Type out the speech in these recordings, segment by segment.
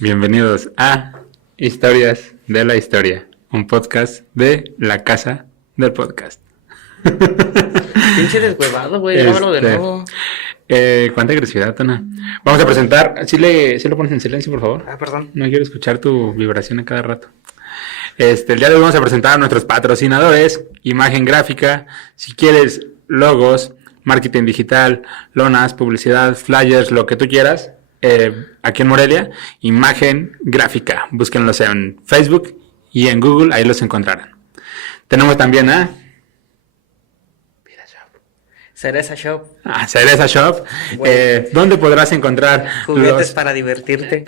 Bienvenidos a Historias de la Historia, un podcast de la casa del podcast. Pinche deshuevado, güey, grábalo de nuevo. Cuánta agresividad, Tona. Vamos a presentar, ¿sí lo pones en silencio, por favor? Perdón. No quiero escuchar tu vibración a cada rato. El día de hoy vamos a presentar a nuestros patrocinadores, imagen gráfica, si quieres logos, marketing digital, lonas, publicidad, flyers, lo que tú quieras. Aquí en Morelia, imagen gráfica. Búsquenlos en Facebook y en Google, ahí los encontrarán. Tenemos también a Cereza Shop. Cereza Shop, donde podrás encontrar juguetes para divertirte.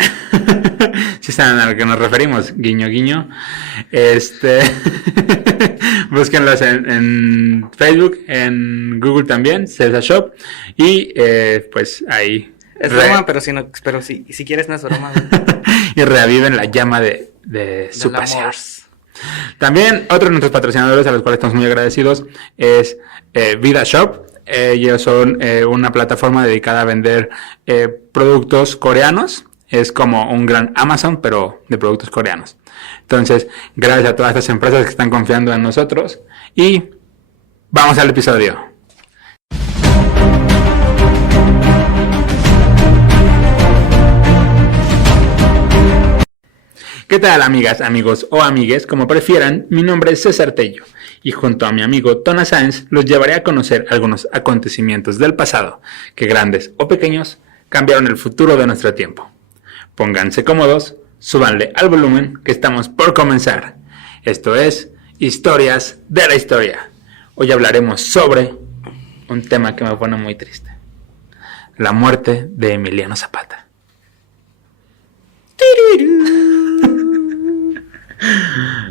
Si saben a lo que nos referimos, guiño guiño. Búsquenlos en Facebook, en Google también, Cereza Shop, y pues ahí. Es broma, pero si quieres no es broma. Y reaviven la llama de su pasión. También otro de nuestros patrocinadores a los cuales estamos muy agradecidos es Vida Shop. Ellos son una plataforma dedicada a vender productos coreanos. Es como un gran Amazon, pero de productos coreanos. Entonces, gracias a todas estas empresas que están confiando en nosotros. Y vamos al episodio. ¿Qué tal, amigas, amigos o amigues? Como prefieran, mi nombre es César Tello y junto a mi amigo Tona Sáenz los llevaré a conocer algunos acontecimientos del pasado que, grandes o pequeños, cambiaron el futuro de nuestro tiempo. Pónganse cómodos, súbanle al volumen que estamos por comenzar. Esto es Historias de la Historia. Hoy hablaremos sobre un tema que me pone muy triste: la muerte de Emiliano Zapata.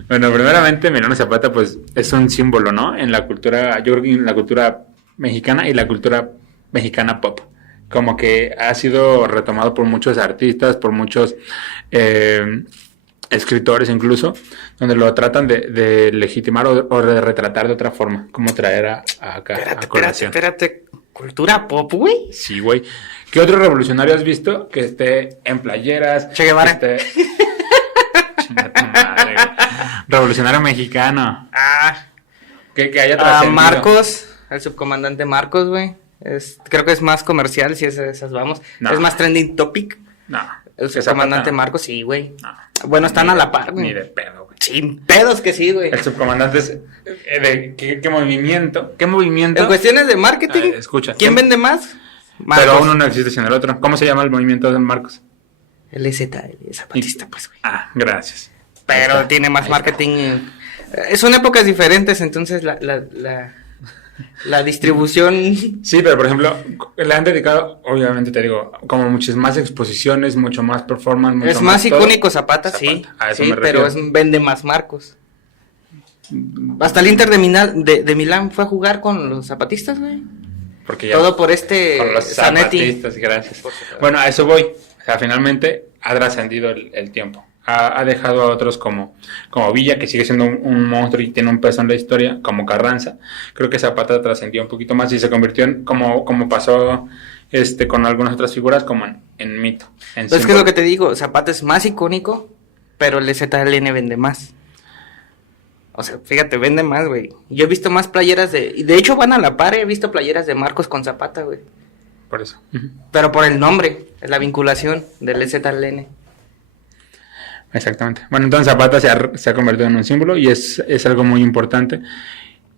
Bueno, primeramente Emiliano Zapata pues es un símbolo, ¿no? En la cultura, yo creo que en la cultura mexicana y la cultura mexicana pop. Como que ha sido retomado por muchos artistas, por muchos escritores incluso, donde lo tratan de legitimar o de retratar de otra forma, como traer acá a colación. Espérate, ¿cultura pop, güey? Sí, güey. ¿Qué otro revolucionario has visto que esté en playeras? Che Guevara. Chinga tu madre, güey. Revolucionario mexicano. Que haya trascendido. Marcos, el subcomandante Marcos, güey. Creo que es más comercial, si esas vamos. No. Es más trending topic. No. El subcomandante Marcos, sí, güey. No. Bueno, están a la par, güey. Ni de pedo, güey. Sin pedos que sí, güey. El subcomandante es ¿qué movimiento? ¿Qué movimiento? En cuestiones de marketing, escucha. ¿Quién vende más? Marcos. Pero uno no existe sin el otro. ¿Cómo se llama el movimiento de Marcos? El ZL, zapatista, pues, güey. Gracias. Pero tiene más marketing. Son épocas diferentes, entonces la distribución. Sí, pero por ejemplo, le han dedicado, obviamente te digo, como muchas más exposiciones, mucho más performance, mucho es más icónico Zapata, sí. A eso sí, me refiero. pero vende más Marcos. Hasta el Inter de Milán fue a jugar con los zapatistas, güey. Porque ya todo por con los Zanetti. Zapatistas, gracias. Bueno, a eso voy. O sea, finalmente ha trascendido el tiempo. Ha dejado a otros como Villa, que sigue siendo un monstruo y tiene un peso en la historia, como Carranza. Creo que Zapata trascendió un poquito más y se convirtió en, como pasó con algunas otras figuras, como en mito. Es que lo que te digo, Zapata es más icónico, pero el ZLN vende más. O sea, fíjate, vende más, güey. Yo he visto más playeras de hecho van a la par, he visto playeras de Marcos con Zapata, güey. Por eso. Pero por el nombre, la vinculación del ZLN. Exactamente. Bueno, entonces Zapata se ha convertido en un símbolo y es algo muy importante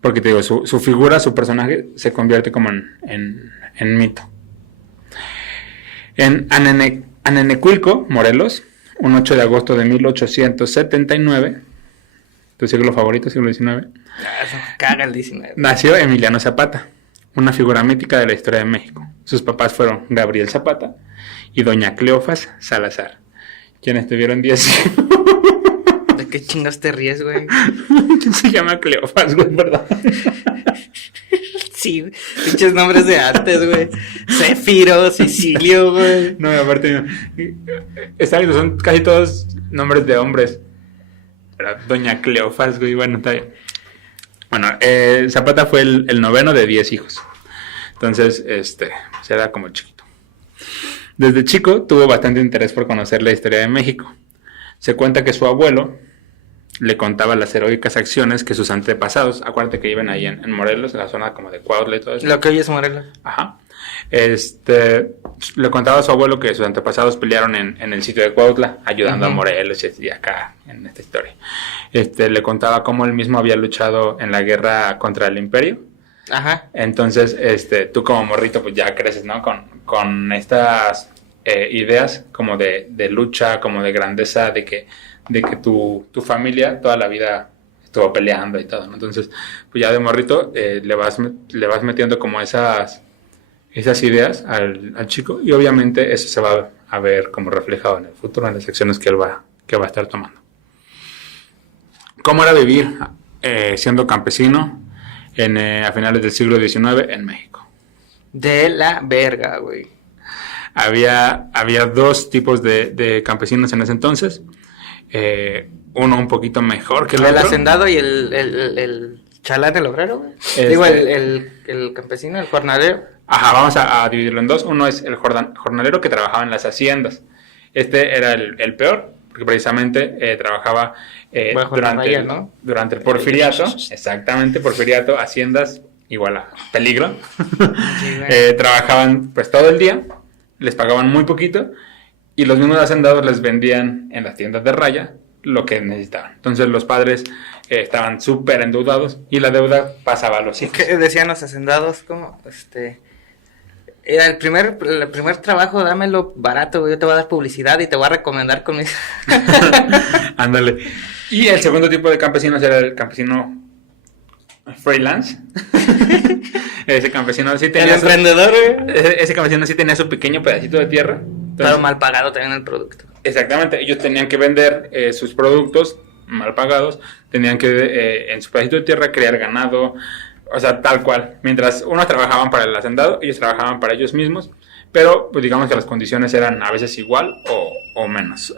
porque te digo, su figura, su personaje se convierte como en mito. En Anenecuilco, Morelos, un 8 de agosto de 1879, tu siglo favorito, siglo XIX. Caga el 19. Nació Emiliano Zapata, una figura mítica de la historia de México. Sus papás fueron Gabriel Zapata y doña Cleofas Salazar, quienes tuvieron 10 hijos. ¿De qué chingas te ríes, güey? ¿Quién se llama Cleofas, güey, verdad? Sí, pinches nombres de antes, güey. Céfiro, Sicilio, güey. No, aparte, son casi todos nombres de hombres. Pero doña Cleofas, güey, bueno, está bien. Bueno, Zapata fue el noveno de 10 hijos. Entonces, se era como chiquito. Desde chico tuvo bastante interés por conocer la historia de México. Se cuenta que su abuelo le contaba las heroicas acciones que sus antepasados, acuérdate que viven ahí en Morelos, en la zona como de Cuautla y todo eso. Lo que hoy es Morelos. Ajá. Le contaba a su abuelo que sus antepasados pelearon en el sitio de Cuautla, ayudando a Morelos y acá en esta historia. Le contaba cómo él mismo había luchado en la guerra contra el imperio. Ajá. Entonces, tú como morrito, pues ya creces, ¿no? Con estas ideas como de lucha, como de grandeza, de que tu familia toda la vida estuvo peleando y todo, ¿no? Entonces, pues ya de morrito le vas metiendo como esas ideas al chico, y obviamente eso se va a ver como reflejado en el futuro, en las acciones que va a estar tomando. ¿Cómo era vivir siendo campesino a finales del siglo XIX en México? De la verga, güey. Había dos tipos de campesinos en ese entonces. Uno un poquito mejor que el otro. El hacendado y el chalán, el obrero, güey. Digo, el campesino, el jornalero. Ajá, vamos a dividirlo en dos. Uno es el jornalero que trabajaba en las haciendas. Este era el peor, porque precisamente trabajaba durante el porfiriato. Exactamente, porfiriato, haciendas igual a peligro. Sí, trabajaban pues todo el día, les pagaban muy poquito, y los mismos hacendados les vendían en las tiendas de raya lo que necesitaban. Entonces los padres estaban súper endeudados y la deuda pasaba a los hijos. ¿Qué decían los hacendados? Como, era el primer trabajo, dámelo barato, güey, yo te voy a dar publicidad y te voy a recomendar con mis... Ándale. Y el segundo tipo de campesinos era el campesino freelance. Ese campesino sí tenía... El emprendedor, güey. Ese campesino sí tenía su pequeño pedacito de tierra. Entonces, pero mal pagado también el producto. Exactamente, ellos tenían que vender sus productos mal pagados, tenían que en su pedacito de tierra criar ganado, o sea, tal cual. Mientras unos trabajaban para el hacendado, ellos trabajaban para ellos mismos, pero pues digamos que las condiciones eran a veces igual o menos,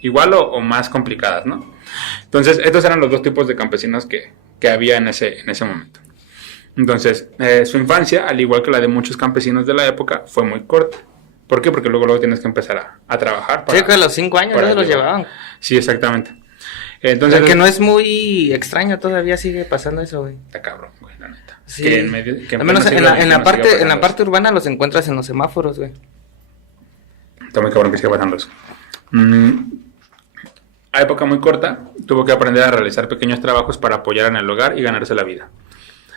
igual o más complicadas, ¿no? Entonces, estos eran los dos tipos de campesinos que había en ese momento. Entonces, su infancia, al igual que la de muchos campesinos de la época, fue muy corta. ¿Por qué? Porque luego tienes que empezar a trabajar. Sí, que a los 5 años ya los llevaban. Sí, exactamente. Entonces, o sea, que no es muy extraño, todavía sigue pasando eso, güey. Está cabrón, güey, la neta. Sí. Al menos en la parte urbana los encuentras en los semáforos, güey. Está muy cabrón que siga pasando eso. A época muy corta, tuvo que aprender a realizar pequeños trabajos para apoyar en el hogar y ganarse la vida.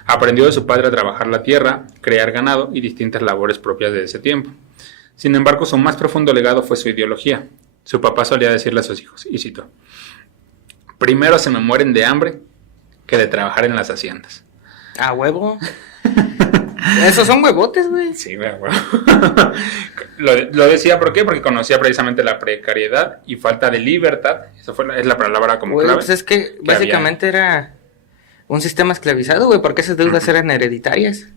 Aprendió de su padre a trabajar la tierra, crear ganado y distintas labores propias de ese tiempo. Sin embargo, su más profundo legado fue su ideología. Su papá solía decirle a sus hijos, y cito: primero se me mueren de hambre que de trabajar en las haciendas. ¿A huevo? Esos son huevotes, güey. Sí, güey, huevo. Lo decía, ¿por qué? Porque conocía precisamente la precariedad y falta de libertad. Esa es la palabra como clave. Pues es que básicamente era un sistema esclavizado, güey, porque esas deudas eran hereditarias.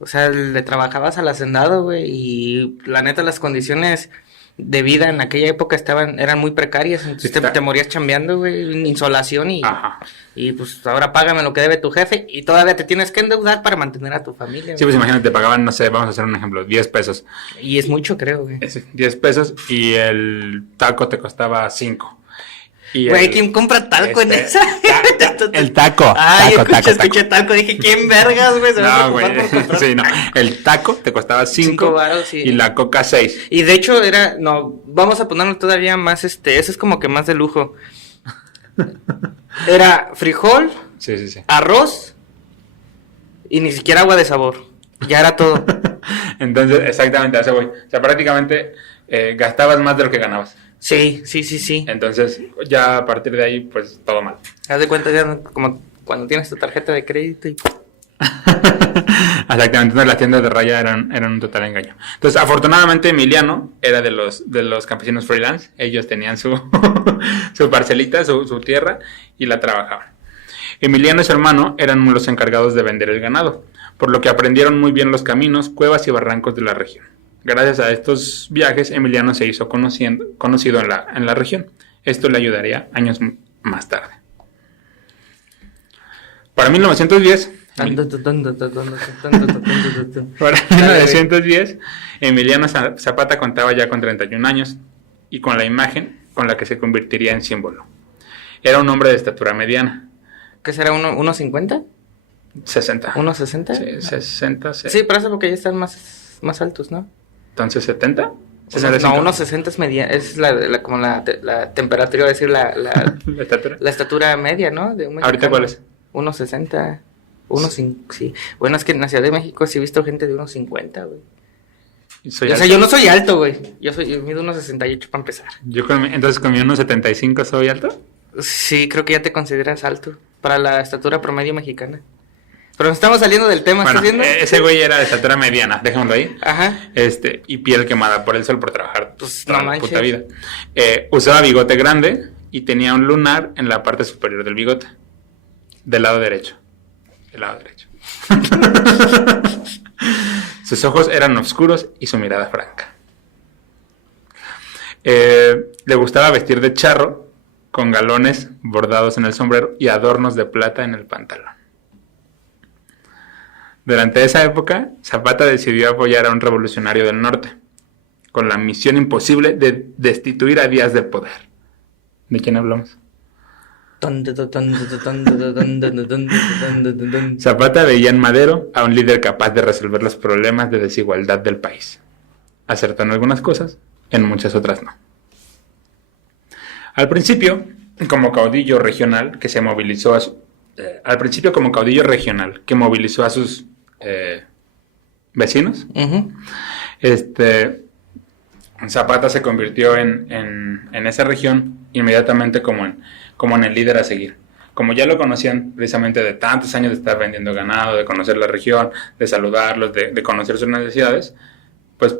O sea, le trabajabas al hacendado, güey, y la neta las condiciones de vida en aquella época eran muy precarias. Entonces te morías chambeando, güey, insolación y pues ahora págame lo que debe tu jefe y todavía te tienes que endeudar para mantener a tu familia. Sí, pues imagínate, te pagaban, no sé, vamos a hacer un ejemplo, 10 pesos. Y es mucho, creo, güey. 10 pesos y el taco te costaba 5. Güey, ¿quién compra talco en esa? El taco. Ay, escuché talco. Dije, ¿quién vergas, güey? No, güey. Sí, no. El taco te costaba 5 varos, sí. Y la coca 6. Y de hecho vamos a ponerlo todavía más, eso es como que más de lujo. Era frijol, sí. arroz y ni siquiera agua de sabor. Ya era todo. Entonces, exactamente, a eso voy. O sea, prácticamente gastabas más de lo que ganabas. Sí. Entonces, ya a partir de ahí, pues, todo mal. Haz de cuenta ya como cuando tienes tu tarjeta de crédito y... Exactamente, entonces las tiendas de raya eran un total engaño. Entonces, afortunadamente, Emiliano era de los campesinos freelance. Ellos tenían su parcelita, su tierra, y la trabajaban. Emiliano y su hermano eran los encargados de vender el ganado, por lo que aprendieron muy bien los caminos, cuevas y barrancos de la región. Gracias a estos viajes, Emiliano se hizo conocido en la región. Esto le ayudaría años más tarde. Para 1910, Para 1910, Emiliano Zapata contaba ya con 31 años y con la imagen con la que se convertiría en símbolo. Era un hombre de estatura mediana. ¿Qué será? ¿1.50? 60. ¿1.60? Sí, 60. Sí, pero eso porque ya están más altos, ¿no? Entonces, 70. No, 1.60 es media, es como la temperatura, iba a decir la estatura. La estatura media, ¿no? De un mexicano. ¿Ahorita cuál es? 1.60. 1.5, sí. Bueno, es que en la Ciudad de México sí he visto gente de 1.50, güey. O sea, yo no soy alto, güey. Yo mido 1.68 para empezar. Entonces, con mi 1.75 soy alto. Sí, creo que ya te consideras alto para la estatura promedio mexicana. Pero nos estamos saliendo del tema, bueno, ¿estás viendo? Ese güey era de estatura mediana, déjamelo ahí. Ajá. Y piel quemada por el sol por trabajar pues, toda la puta vida. Usaba bigote grande y tenía un lunar en la parte superior del bigote. Del lado derecho. Sus ojos eran oscuros y su mirada franca. Le gustaba vestir de charro, con galones bordados en el sombrero y adornos de plata en el pantalón. Durante esa época, Zapata decidió apoyar a un revolucionario del norte, con la misión imposible de destituir a Díaz del poder. ¿De quién hablamos? Zapata veía en Madero a un líder capaz de resolver los problemas de desigualdad del país, acertando algunas cosas, en muchas otras no. Al principio, como caudillo regional que movilizó a sus vecinos, Uh-huh. Zapata se convirtió en esa región inmediatamente como en el líder a seguir. Como ya lo conocían precisamente de tantos años de estar vendiendo ganado, de conocer la región, de saludarlos, de conocer sus necesidades, pues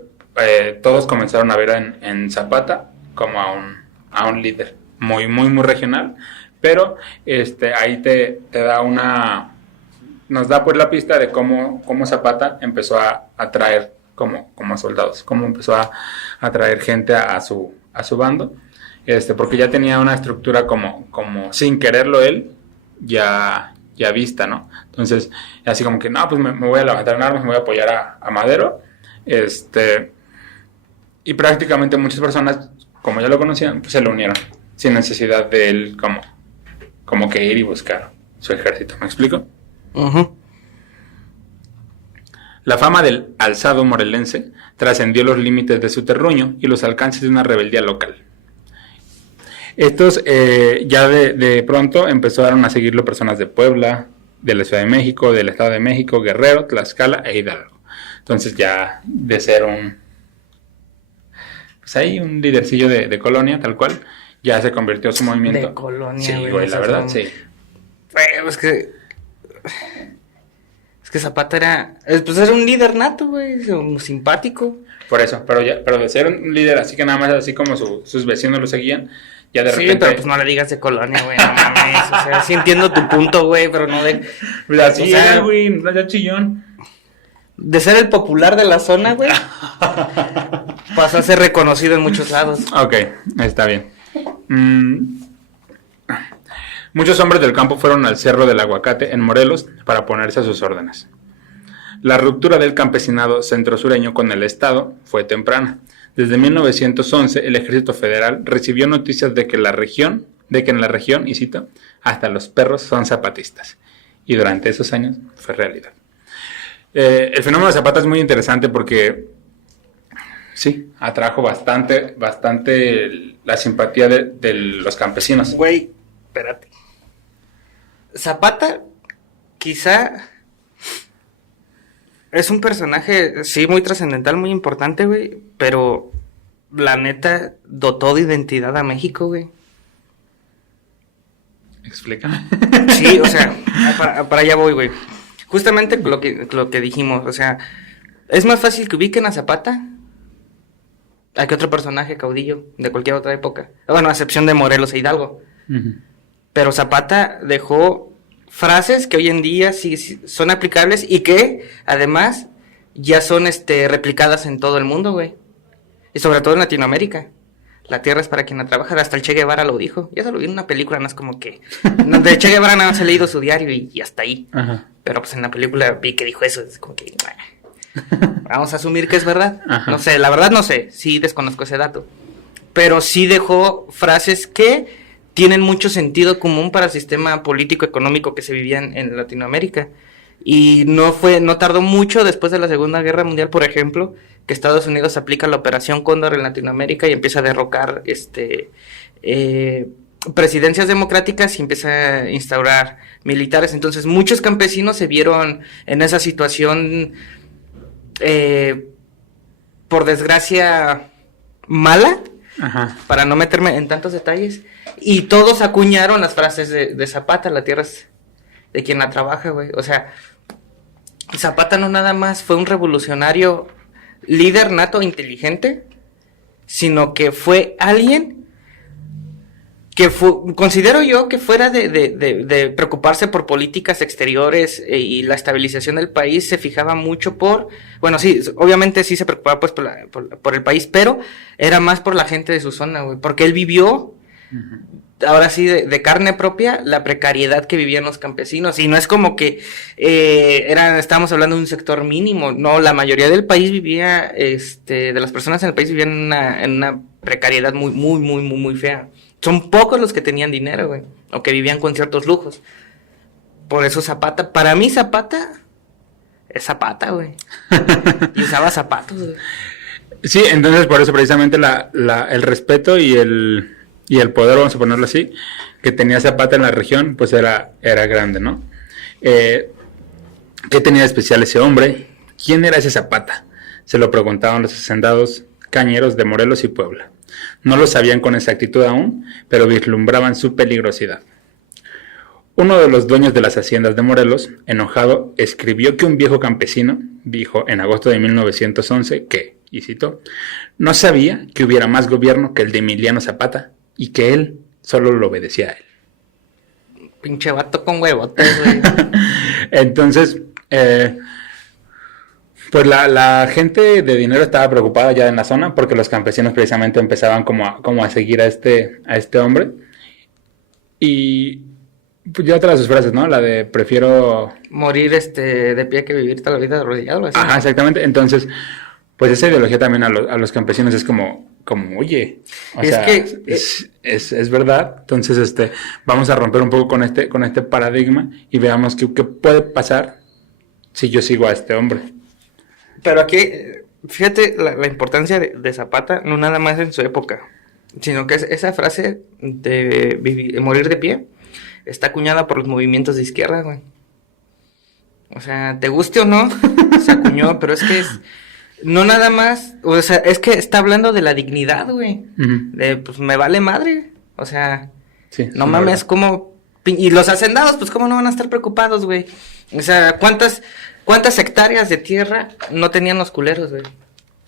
todos comenzaron a ver en Zapata como a un líder muy, muy, muy regional, pero ahí te da nos da pues la pista de cómo Zapata empezó a atraer como soldados, cómo empezó a atraer gente a su bando, porque ya tenía una estructura como sin quererlo él ya vista, ¿no? Entonces, así como que, no, pues me voy a levantar en armas, me voy a apoyar a Madero, y prácticamente muchas personas, como ya lo conocían, pues se le unieron, sin necesidad de él como que ir y buscar su ejército, ¿me explico? Uh-huh. La fama del alzado morelense trascendió los límites de su terruño y los alcances de una rebeldía local. Estos ya de pronto empezaron a seguirlo personas de Puebla, de la Ciudad de México, del Estado de México, Guerrero, Tlaxcala e Hidalgo. Entonces ya de ser un lidercillo de colonia, tal cual, ya se convirtió su movimiento. De colonia, sí, güey, la verdad, sí. Es que Zapata era un líder nato, güey, simpático. Por eso, pero de ser un líder así que nada más así como sus vecinos lo seguían, ya de repente... Sí, pero pues no le digas de colonia, güey, no mames, o sea, sí entiendo tu punto, güey, pero no de... Así o sea, era, güey, no era chillón. De ser el popular de la zona, güey, pasó a ser reconocido en muchos lados. Ok, está bien. Muchos hombres del campo fueron al Cerro del Aguacate en Morelos para ponerse a sus órdenes. La ruptura del campesinado centro-sureño con el Estado fue temprana. Desde 1911 el Ejército Federal recibió noticias de que en la región, y cito, hasta los perros son zapatistas. Y durante esos años fue realidad. El fenómeno de Zapata es muy interesante porque sí, atrajo bastante la simpatía de los campesinos. Güey, espérate. Zapata, quizá es un personaje, sí, muy trascendental, muy importante, güey, pero la neta dotó de identidad a México, güey. Explícame. Sí, o sea, para allá voy, güey. Justamente lo que dijimos, o sea, es más fácil que ubiquen a Zapata a que otro personaje caudillo de cualquier otra época. Bueno, a excepción de Morelos e Hidalgo. Uh-huh. Pero Zapata dejó frases que hoy en día sí son aplicables y que además ya son replicadas en todo el mundo, güey. Y sobre todo en Latinoamérica. La tierra es para quien la trabaja, hasta el Che Guevara lo dijo. Ya se lo vi en una película, no es como que... No, de Che Guevara nada más he leído su diario y hasta ahí. Ajá. Pero pues en la película vi que dijo eso, es como que... Vamos a asumir que es verdad. Ajá. No sé, la verdad no sé, sí desconozco ese dato. Pero sí dejó frases que tienen mucho sentido común para el sistema político económico que se vivía en Latinoamérica. Y no tardó mucho después de la Segunda Guerra Mundial, por ejemplo, que Estados Unidos aplica la Operación Cóndor en Latinoamérica y empieza a derrocar presidencias democráticas y empieza a instaurar militares. Entonces muchos campesinos se vieron en esa situación, por desgracia, mala. Ajá. Para no meterme en tantos detalles, y todos acuñaron las frases de Zapata: la tierra es de quien la trabaja, güey. O sea, Zapata no nada más fue un revolucionario, líder nato, inteligente, sino que fue alguien que considero yo que fuera de preocuparse por políticas exteriores y la estabilización del país, se fijaba mucho bueno, sí, obviamente sí se preocupaba pues por el país, pero era más por la gente de su zona, güey, porque él vivió, ahora sí, de carne propia, la precariedad que vivían los campesinos, y no es como que estábamos hablando de un sector mínimo, no, la mayoría del país vivía, de las personas en el país vivían en una precariedad muy, muy, muy, muy, muy fea. Son pocos los que tenían dinero, güey, o que vivían con ciertos lujos. Por eso Zapata, para mí Zapata es Zapata, güey. Y usaba zapatos, güey. Sí, entonces por eso precisamente el respeto y el poder, vamos a ponerlo así, que tenía Zapata en la región, pues era grande, ¿no? ¿Qué tenía de especial ese hombre? ¿Quién era ese Zapata? Se lo preguntaban los hacendados cañeros de Morelos y Puebla. No lo sabían con exactitud aún, pero vislumbraban su peligrosidad. Uno de los dueños de las haciendas de Morelos, enojado, escribió que un viejo campesino dijo en agosto de 1911 que, y cito, no sabía que hubiera más gobierno que el de Emiliano Zapata y que él solo lo obedecía a él. Pinche vato con huevotes, güey. Entonces, pues la gente de dinero estaba preocupada ya en la zona porque los campesinos precisamente empezaban como a seguir a este hombre. Y pues ya otra de sus frases, ¿no? La de prefiero morir de pie que vivir toda la vida arrodillado, así. Ajá, exactamente. Entonces, pues esa ideología también a los campesinos es como oye, o sea, que es verdad. Entonces, vamos a romper un poco con este paradigma y veamos qué puede pasar si yo sigo a este hombre. Pero aquí, fíjate la importancia de Zapata, no nada más en su época, sino que esa frase de morir de pie está acuñada por los movimientos de izquierda, güey. O sea, te guste o no, se acuñó, pero es que no nada más, o sea, es que está hablando de la dignidad, güey. Uh-huh. Pues me vale madre, o sea, sí, no mames, como... Y los hacendados, pues cómo no van a estar preocupados, güey. O sea, ¿cuántas hectáreas de tierra no tenían los culeros, güey?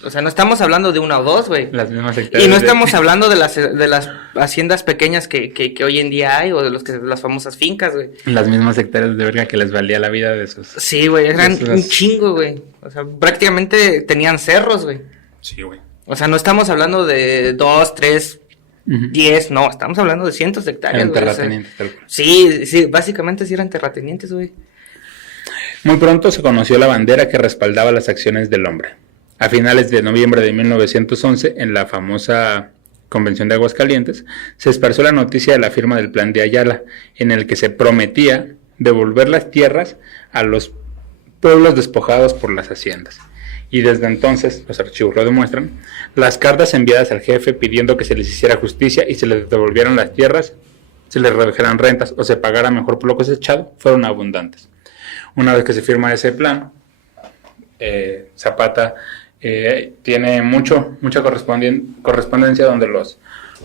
O sea, no estamos hablando de una o dos, güey. Las mismas hectáreas. Y no estamos hablando de las haciendas pequeñas que hoy en día hay, o de las famosas fincas, güey. Las mismas hectáreas de verga que les valía la vida de esos. Sí, güey, eran un chingo, güey. O sea, prácticamente tenían cerros, güey. Sí, güey. O sea, no estamos hablando de 2, 3, 10, no, estamos hablando de cientos de hectáreas. Eran terratenientes, tal cual. Sí, básicamente sí eran terratenientes, güey. Muy pronto se conoció la bandera que respaldaba las acciones del hombre. A finales de noviembre de 1911, en la famosa Convención de Aguascalientes, se esparció la noticia de la firma del Plan de Ayala, en el que se prometía devolver las tierras a los pueblos despojados por las haciendas. Y desde entonces, los archivos lo demuestran, las cartas enviadas al jefe pidiendo que se les hiciera justicia y se les devolvieran las tierras, se les redujeran rentas o se pagara mejor por lo cosechado, fueron abundantes. Una vez que se firma ese plan, Zapata tiene mucha correspondencia donde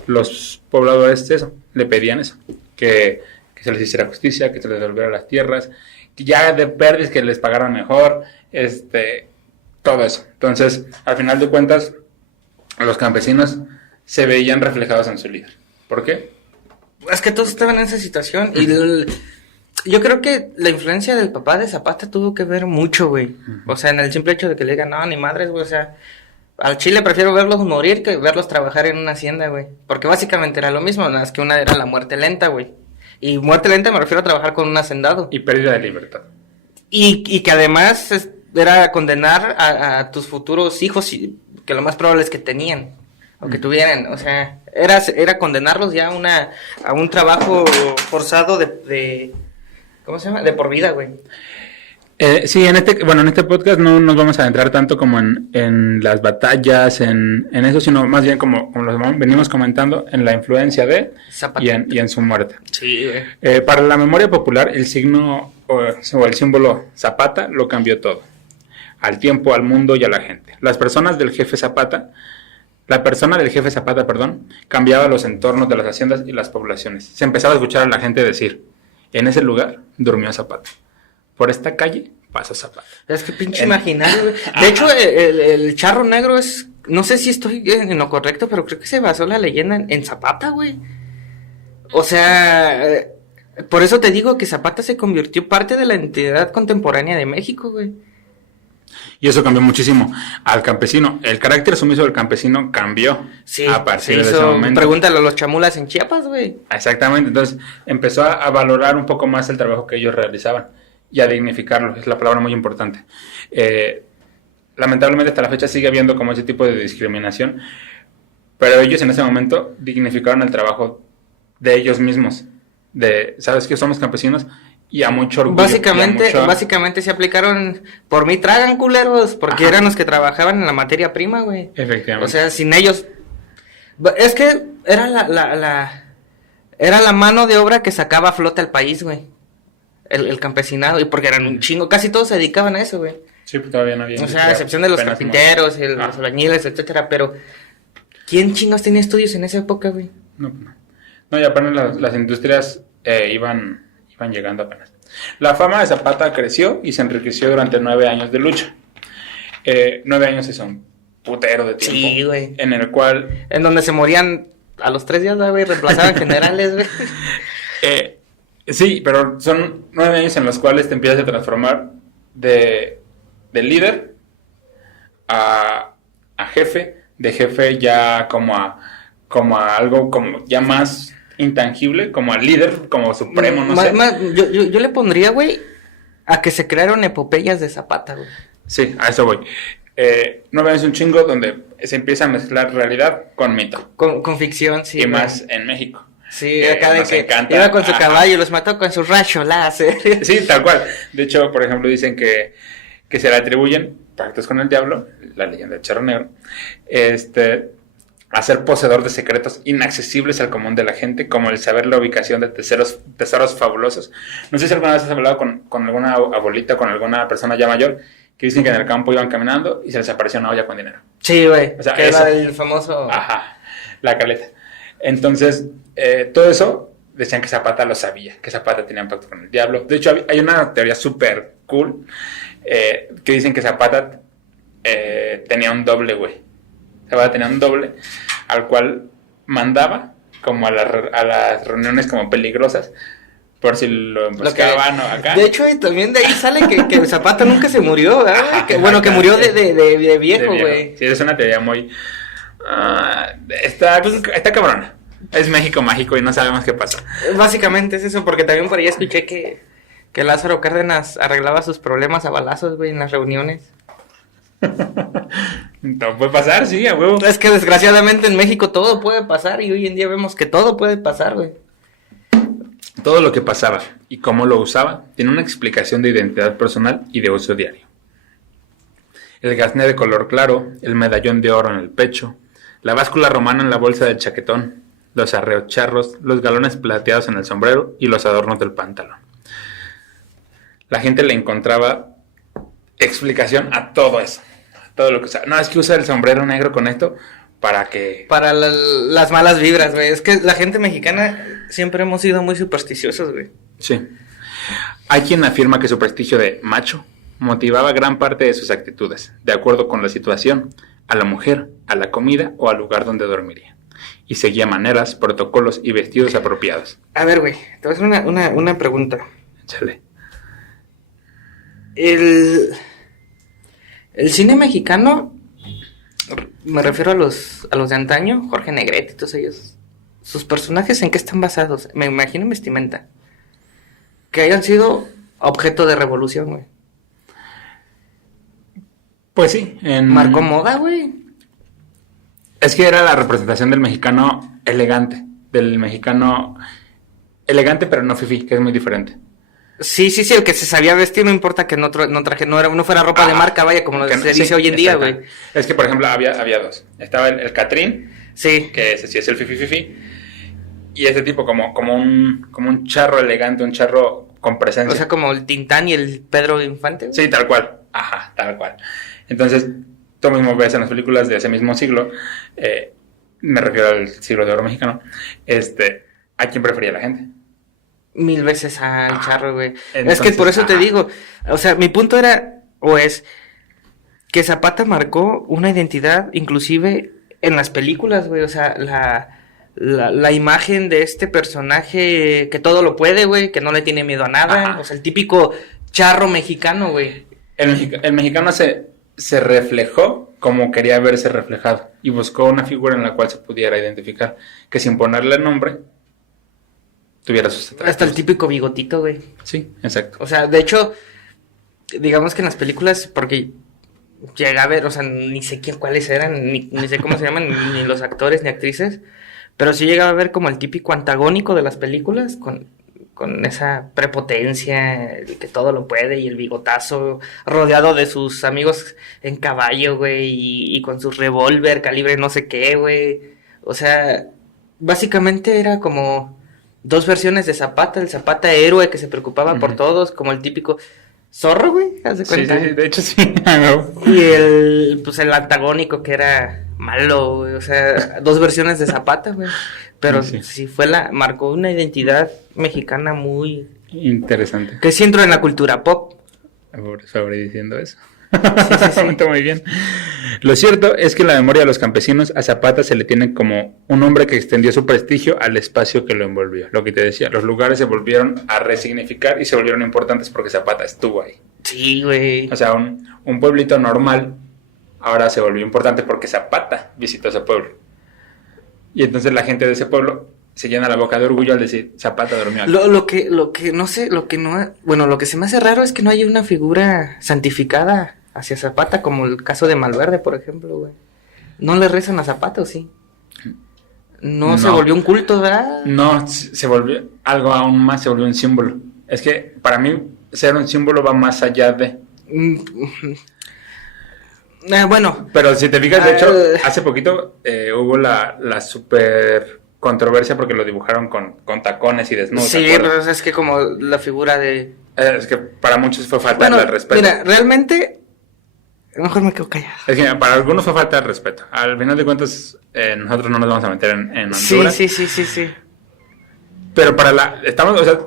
los pobladores le pedían eso, que se les hiciera justicia, que se les devolviera las tierras, que ya de pérdidas que les pagaran mejor, todo eso. Entonces, al final de cuentas, los campesinos se veían reflejados en su líder. ¿Por qué? Es que todos estaban en esa situación y yo creo que la influencia del papá de Zapata tuvo que ver mucho, güey. Uh-huh. O sea, en el simple hecho de que le digan, no, ni madres, güey, o sea, Al chile prefiero verlos morir que verlos trabajar en una hacienda, güey. Porque básicamente era lo mismo, nada más que una era la muerte lenta, güey. Y muerte lenta me refiero a trabajar con un hacendado. Y pérdida de libertad. Y que además era condenar a tus futuros hijos, que lo más probable es que tenían, o que tuvieran, o sea, era condenarlos ya a un trabajo forzado de ¿cómo se llama? De por vida, güey. Sí, en este podcast no nos vamos a adentrar tanto como en las batallas, en eso, sino más bien como lo venimos comentando, en la influencia de y en su muerte. Sí, güey. Para la memoria popular, el signo o el símbolo Zapata lo cambió todo. Al tiempo, al mundo y a la gente. La persona del jefe Zapata, cambiaba los entornos de las haciendas y las poblaciones. Se empezaba a escuchar a la gente decir, en ese lugar durmió Zapata. Por esta calle pasa Zapata. Es que pinche imaginario, güey. De hecho, el charro negro es, no sé si estoy en lo correcto, pero creo que se basó la leyenda en Zapata, güey. O sea, por eso te digo que Zapata se convirtió parte de la entidad contemporánea de México, güey. Y eso cambió muchísimo al campesino. El carácter sumiso del campesino cambió a partir de ese momento. Pregúntale a los chamulas en Chiapas, güey. Exactamente, entonces empezó a valorar un poco más el trabajo que ellos realizaban y a dignificarlo, es la palabra muy importante. Lamentablemente hasta la fecha sigue habiendo como ese tipo de discriminación, pero ellos en ese momento dignificaron el trabajo de ellos mismos, ¿sabes qué? Somos campesinos. Y a mucho orgullo. Básicamente se aplicaron, por mí tragan culeros, porque eran los que trabajaban en la materia prima, güey. Efectivamente. O sea, sin ellos, es que era era la mano de obra que sacaba a flote al país, güey. El campesinado, y porque eran un chingo, casi todos se dedicaban a eso, güey. Sí, pues todavía no había. O sea, a excepción de los carpinteros, los albañiles, etcétera, pero ¿quién chingos tenía estudios en esa época, güey? No, y apenas las industrias iban llegando apenas. La fama de Zapata creció y se enriqueció durante 9 años de lucha. 9 años es un putero de tiempo. Sí, güey. En donde se morían a los 3 días, güey, reemplazaban generales, güey. Sí, pero son 9 años en los cuales te empiezas a transformar de líder a jefe, de jefe ya como a algo como ya más intangible, como al líder, como supremo, no sé. Yo le pondría, güey, a que se crearon epopeyas de Zapata, güey. Sí, a eso voy. 9 años un chingo donde se empieza a mezclar realidad con mito. Con ficción, sí. Y güey. Más en México. Sí, acá de que iba con su caballo y los mató con su rayo láser. Sí, tal cual. De hecho, por ejemplo, dicen que se le atribuyen pactos con el diablo, la leyenda del charro negro, a ser poseedor de secretos inaccesibles al común de la gente, como el saber la ubicación de tesoros fabulosos. No sé si alguna vez has hablado con alguna abuelita, con alguna persona ya mayor, que dicen que en el campo iban caminando y se les apareció una olla con dinero. Sí, güey, o sea, que era el famoso... Ajá, la caleta. Entonces, todo eso decían que Zapata lo sabía, que Zapata tenía un pacto con el diablo. De hecho, hay una teoría súper cool que dicen que Zapata tenía un doble, güey. Zapata tenía un doble al cual mandaba como a las reuniones como peligrosas por si lo emboscaban o acá. De hecho, también de ahí sale que Zapata nunca se murió, ¿verdad? Ajá, que murió de viejo, güey. Sí, es una teoría muy... está cabrona. Es México mágico y no sabemos qué pasó. Básicamente es eso, porque también por ahí escuché que Lázaro Cárdenas arreglaba sus problemas a balazos, güey, en las reuniones. No puede pasar, sí, a huevo. Es que desgraciadamente en México todo puede pasar y hoy en día vemos que todo puede pasar, güey. Todo lo que pasaba y cómo lo usaba tiene una explicación de identidad personal y de uso diario. El gasné de color claro, el medallón de oro en el pecho, la báscula romana en la bolsa del chaquetón, los arreos charros, los galones plateados en el sombrero y los adornos del pantalón. La gente le encontraba explicación a todo eso, a todo lo que usa. No, es que usa el sombrero negro con esto para las malas vibras, güey. Es que la gente mexicana siempre hemos sido muy supersticiosos, güey. Sí. Hay quien afirma que su prestigio de macho motivaba gran parte de sus actitudes, de acuerdo con la situación, a la mujer, a la comida o al lugar donde dormiría. Y seguía maneras, protocolos y vestidos apropiados. A ver, güey, te voy a hacer una pregunta. Échale. El cine mexicano Me refiero a los de antaño, Jorge Negrete y todos ellos. ¿Sus personajes en qué están basados? Me imagino en vestimenta. Que hayan sido objeto de revolución, güey. Pues sí. Marcó moda, güey. Es que era la representación del mexicano elegante. Del mexicano elegante pero no fifí, que es muy diferente. Sí, el que se sabía vestir, no importa que no fuera ropa de marca, vaya, como lo se dice hoy en día, güey. Es que, por ejemplo, había dos. Estaba el Catrín, sí, que ese sí es el fifi, y ese tipo como un charro elegante, un charro con presencia. O sea, como el Tintán y el Pedro Infante, güey. Sí, tal cual. Ajá, tal cual. Entonces, tú mismo ves en las películas de ese mismo siglo, me refiero al siglo de oro mexicano, ¿a quién prefería la gente? 1000 veces al charro, güey. Entonces, es que por eso te digo, o sea, mi punto era, o es, que Zapata marcó una identidad, inclusive en las películas, güey, o sea, la imagen de este personaje que todo lo puede, güey, que no le tiene miedo a nada, Ajá. O sea, el típico charro mexicano, güey. El mexicano se reflejó como quería verse reflejado y buscó una figura en la cual se pudiera identificar, que sin ponerle nombre tuviera sus atractivos. Hasta el típico bigotito, güey. Sí, exacto. O sea, de hecho, digamos que en las películas, porque llegué a ver, o sea, ni sé cuáles eran, ni sé cómo se llaman, ni los actores ni actrices, pero sí llegaba a ver como el típico antagónico de las películas, con esa prepotencia, el que todo lo puede, y el bigotazo, rodeado de sus amigos en caballo, güey, y con su revólver calibre no sé qué, güey. O sea, básicamente era como dos versiones de Zapata, el Zapata héroe que se preocupaba por todos, como el típico zorro, güey, ¿haz de cuenta? Sí, de hecho sí. Y el antagónico que era malo, güey, o sea, dos versiones de Zapata, güey. Pero sí marcó una identidad mexicana muy interesante. Que sí entró en la cultura pop. Sobre diciendo eso. Sí. Muy bien. Lo cierto es que en la memoria de los campesinos a Zapata se le tiene como un hombre que extendió su prestigio al espacio que lo envolvió. Lo que te decía, los lugares se volvieron a resignificar y se volvieron importantes porque Zapata estuvo ahí. Sí, güey. O sea, un pueblito normal ahora se volvió importante porque Zapata visitó ese pueblo. Y entonces la gente de ese pueblo se llena la boca de orgullo al decir Zapata durmió aquí. Lo que no sé, lo que se me hace raro es que no haya una figura santificada hacia Zapata, como el caso de Malverde, por ejemplo, güey. ¿No le rezan a Zapata o sí? No se volvió un culto, ¿verdad? No, se volvió algo aún más, se volvió un símbolo. Es que para mí ser un símbolo va más allá de... Bueno. Pero si te fijas, de hecho, hace poquito hubo la super controversia porque lo dibujaron con tacones y desnudos. Sí, pero es que como la figura de... es que para muchos fue falta de respeto. Mira, realmente... Mejor me quedo callado. Es que para algunos fue falta de respeto. Al final de cuentas, nosotros no nos vamos a meter en Honduras. Sí. Pero o sea,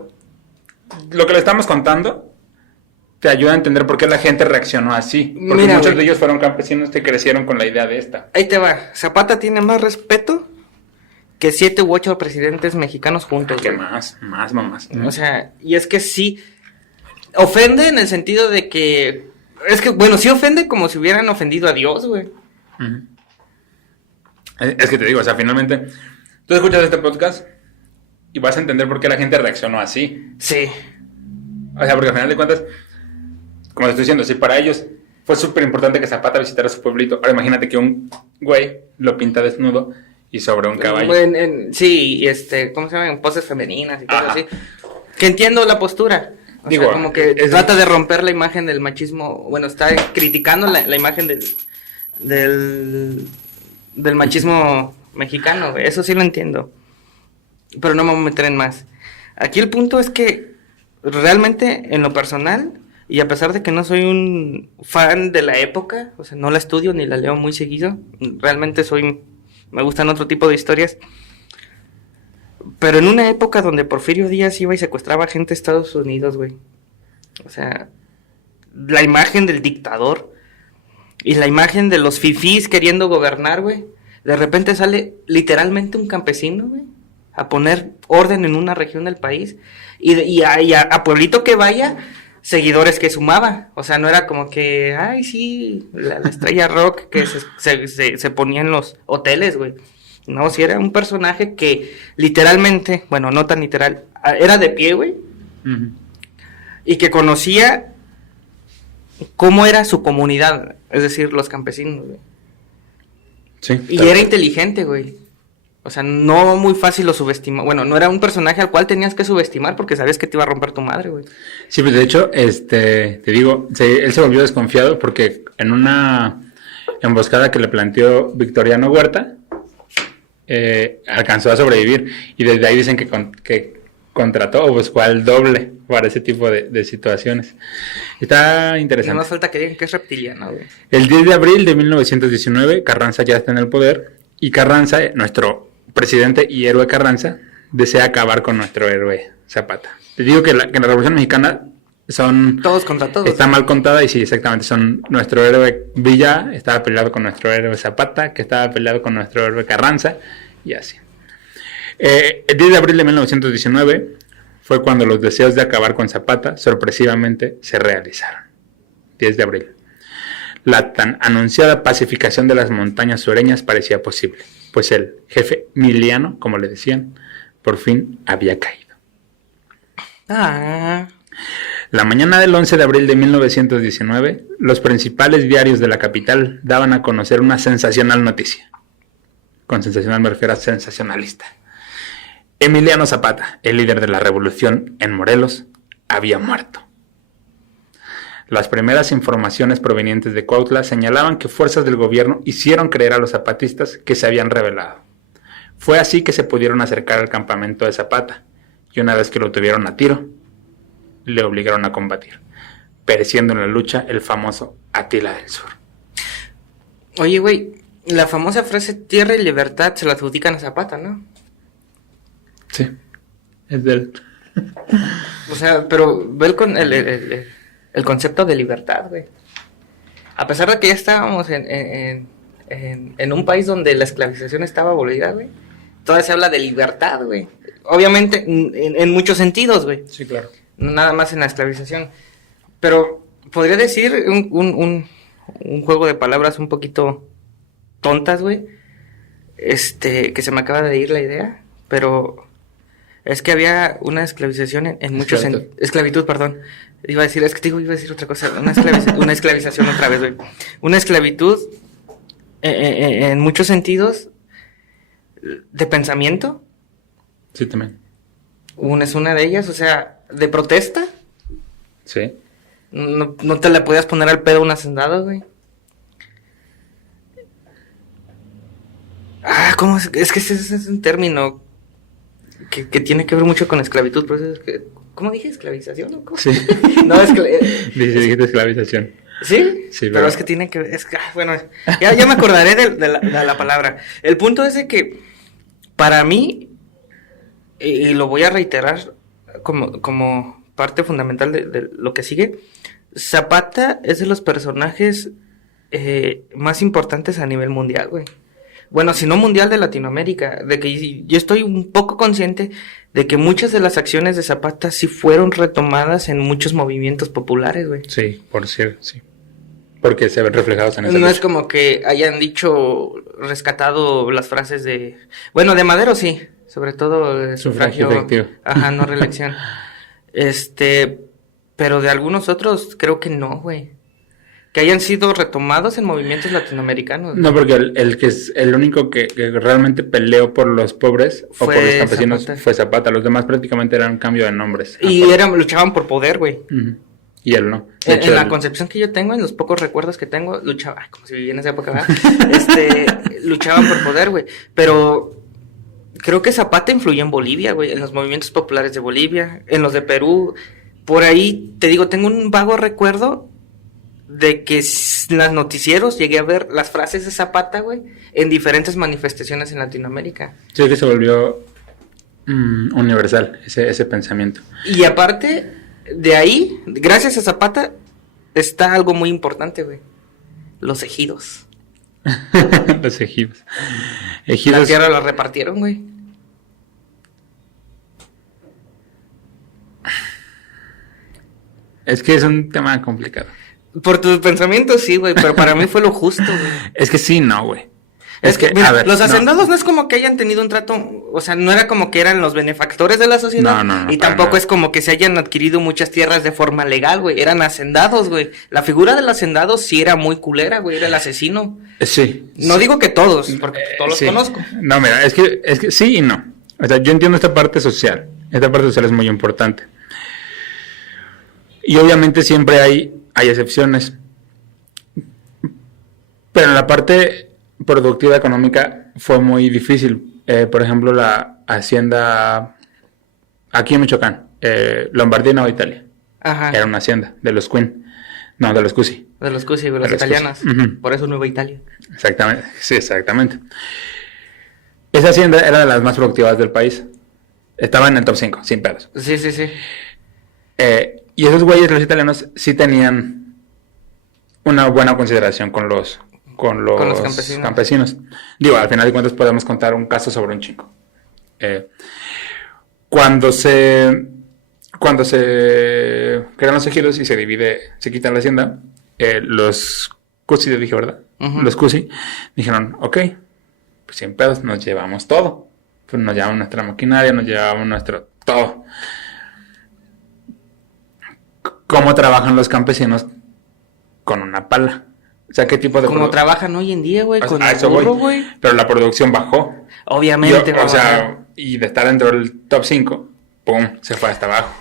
lo que le estamos contando te ayuda a entender por qué la gente reaccionó así. Porque muchos de ellos fueron campesinos que crecieron con la idea de esta. Ahí te va. Zapata tiene más respeto que 7 u 8 presidentes mexicanos juntos. Que más mamás. O sea, y es que sí ofende en el sentido de que... Es que, bueno, sí ofende como si hubieran ofendido a Dios, güey. Uh-huh. Es que te digo, o sea, finalmente, tú escuchas este podcast y vas a entender por qué la gente reaccionó así. Sí. O sea, porque al final de cuentas, como te estoy diciendo, si para ellos fue súper importante que Zapata visitara su pueblito, ahora imagínate que un güey lo pinta desnudo y sobre un caballo. Sí, ¿cómo se llama? En poses femeninas y cosas así. Que entiendo la postura. O sea, como que trata de romper la imagen del machismo. Bueno, está criticando la imagen del machismo mexicano, güey. Eso sí lo entiendo. Pero no me voy a meter en más. Aquí el punto es que realmente, en lo personal, y a pesar de que no soy un fan de la época, o sea, no la estudio ni la leo muy seguido, realmente me gustan otro tipo de historias. Pero en una época donde Porfirio Díaz iba y secuestraba gente de Estados Unidos, güey. O sea, la imagen del dictador y la imagen de los fifís queriendo gobernar, güey. De repente sale literalmente un campesino, güey, a poner orden en una región del país. Y a pueblito que vaya, seguidores que sumaba. O sea, no era como que, ay, sí, la estrella rock que se ponía en los hoteles, güey. No, sí era un personaje que literalmente, bueno, no tan literal, era de pie, güey. Uh-huh. Y que conocía cómo era su comunidad, es decir, los campesinos, güey. Sí. Y era inteligente, güey. O sea, no muy fácil lo subestimar. Bueno, no era un personaje al cual tenías que subestimar porque sabías que te iba a romper tu madre, güey. Sí, pues de hecho, te digo, él se volvió desconfiado porque en una emboscada que le planteó Victoriano Huerta, alcanzó a sobrevivir. Y desde ahí dicen que contrató o buscó al doble para ese tipo de situaciones. Está interesante. No nos falta que digan que es reptiliano, güey. El 10 de abril de 1919, Carranza ya está en el poder. Y Carranza, nuestro presidente y héroe Carranza, desea acabar con nuestro héroe Zapata. Te digo que la Revolución Mexicana son... Todos contra todos. Está mal contada y sí, exactamente. Son nuestro héroe Villa, estaba peleado con nuestro héroe Zapata, que estaba peleado con nuestro héroe Carranza, y así. El 10 de abril de 1919 fue cuando los deseos de acabar con Zapata sorpresivamente se realizaron. 10 de abril. La tan anunciada pacificación de las montañas sureñas parecía posible, pues el jefe Emiliano, como le decían, por fin había caído. La mañana del 11 de abril de 1919, los principales diarios de la capital daban a conocer una sensacional noticia. Con sensacional me refiero a sensacionalista. Emiliano Zapata, el líder de la revolución en Morelos, había muerto. Las primeras informaciones provenientes de Cuautla señalaban que fuerzas del gobierno hicieron creer a los zapatistas que se habían rebelado. Fue así que se pudieron acercar al campamento de Zapata, y una vez que lo tuvieron a tiro, le obligaron a combatir, pereciendo en la lucha el famoso Atila del Sur. Oye, güey, la famosa frase tierra y libertad se la adjudican a Zapata, ¿no? Sí, es de él. O sea, pero ve el concepto de libertad, güey. A pesar de que ya estábamos en un país donde la esclavización estaba abolida, güey, todavía se habla de libertad, güey. Obviamente, en muchos sentidos, güey. Sí, claro. No nada más en la esclavización. Pero podría decir un juego de palabras un poquito tontas, güey. Que se me acaba de ir la idea, pero es que había una esclavización en muchos... Esclavitud, perdón. Iba a decir otra cosa. Una esclavización otra vez, güey. Una esclavitud en muchos sentidos de pensamiento. Sí, también. Es una de ellas, o sea, de protesta. Sí. No te le podías poner al pedo un hacendado, güey. ¿Cómo es? Es que ese es un término que tiene que ver mucho con esclavitud, pero es que, ¿cómo dije? ¿Esclavización o cómo? Sí. No, dijiste esclavización. ¿Sí? Sí, pero es que tiene que ver, bueno, ya me acordaré de la palabra. El punto es de que, para mí, y lo voy a reiterar como parte fundamental de lo que sigue, Zapata es de los personajes más importantes a nivel mundial, güey. Bueno, si no mundial, de Latinoamérica, de que yo estoy un poco consciente de que muchas de las acciones de Zapata sí fueron retomadas en muchos movimientos populares, güey. Sí, por cierto, sí. Porque se ven reflejados en esa No lucha. es como que hayan rescatado las frases de... Bueno, de Madero sí, sobre todo el sufragio efectivo. Ajá, no reelección. Pero de algunos otros creo que no, güey. Que hayan sido retomados en movimientos latinoamericanos. No, porque el único que realmente peleó por los pobres o por los campesinos fue Zapata. Los demás prácticamente eran cambio de nombres. Y luchaban por poder, güey. Uh-huh. Y él no. En la concepción que yo tengo, en los pocos recuerdos que tengo, luchaba, como si vivía en esa época, ¿verdad? Luchaban por poder, güey. Pero creo que Zapata influyó en Bolivia, güey, en los movimientos populares de Bolivia, en los de Perú. Por ahí, te digo, tengo un vago recuerdo de que en los noticieros llegué a ver las frases de Zapata, güey, en diferentes manifestaciones en Latinoamérica. Sí, que se volvió universal ese pensamiento. Y aparte de ahí, gracias a Zapata, está algo muy importante, güey. Los ejidos. Los ejidos. La tierra la repartieron, güey. Es que es un tema complicado. Por tus pensamientos sí, güey, pero para mí fue lo justo, güey. Es que sí, no, güey. Es que, mira, a ver, los hacendados no es como que hayan tenido un trato, o sea, no era como que eran los benefactores de la sociedad. No, y para tampoco nada. es como que se hayan adquirido muchas tierras de forma legal, güey. Eran hacendados, güey. La figura del hacendado sí era muy culera, güey. Era el asesino. Sí. No digo que todos, porque todos Sí. los conozco. No, mira, es que sí y no. O sea, yo entiendo esta parte social. Esta parte social es muy importante. Y obviamente siempre hay excepciones. Pero en la parte productiva económica fue muy difícil. Por ejemplo, la hacienda aquí en Michoacán, Lombardía, Nueva Italia, Ajá. era una hacienda de los Queen, no, de los Cusi. De los Cusi, güey, De los los italianos. Cusi. Ujú. Por eso Nueva Italia. Exactamente, sí, exactamente. Esa hacienda era de las más productivas del país. Estaba en el top 5, sin pedos. Sí, sí, sí. Y esos güeyes, los italianos, sí tenían una buena consideración con los campesinos. Digo, al final de cuentas podemos contar un caso sobre un chico. Cuando se crean los ejidos y se quitan la hacienda, los Cusi, dije, ¿verdad? Ujú. Los Cusi dijeron, ok, pues sin pedos, nos llevamos todo. Pues nos llevamos nuestra maquinaria, nos llevamos nuestro todo. ¿Cómo trabajan los campesinos con una pala? O sea, ¿qué tipo de Como trabajan hoy en día, güey, O sea, con a el eso burro, voy. güey. Pero la producción bajó. Obviamente, O sea, y de estar dentro del top 5, ¡pum! Se fue hasta abajo.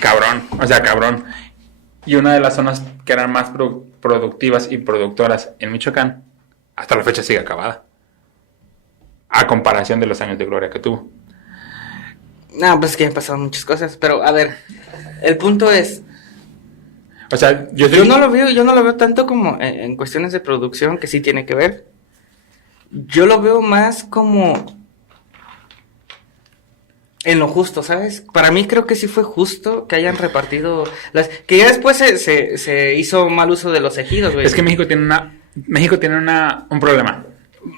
Cabrón, o sea, cabrón. Y una de las zonas que eran más productivas y productoras en Michoacán, hasta la fecha sigue acabada. A comparación de los años de gloria que tuvo. No, pues es que han pasado muchas cosas, pero a ver, el punto es, O sea, yo yo no lo veo tanto como en cuestiones de producción, que sí tiene que ver. Yo lo veo más como en lo justo, ¿sabes? Para mí creo que sí fue justo que hayan repartido que ya después se hizo mal uso de los ejidos, güey. Es que México tiene un problema.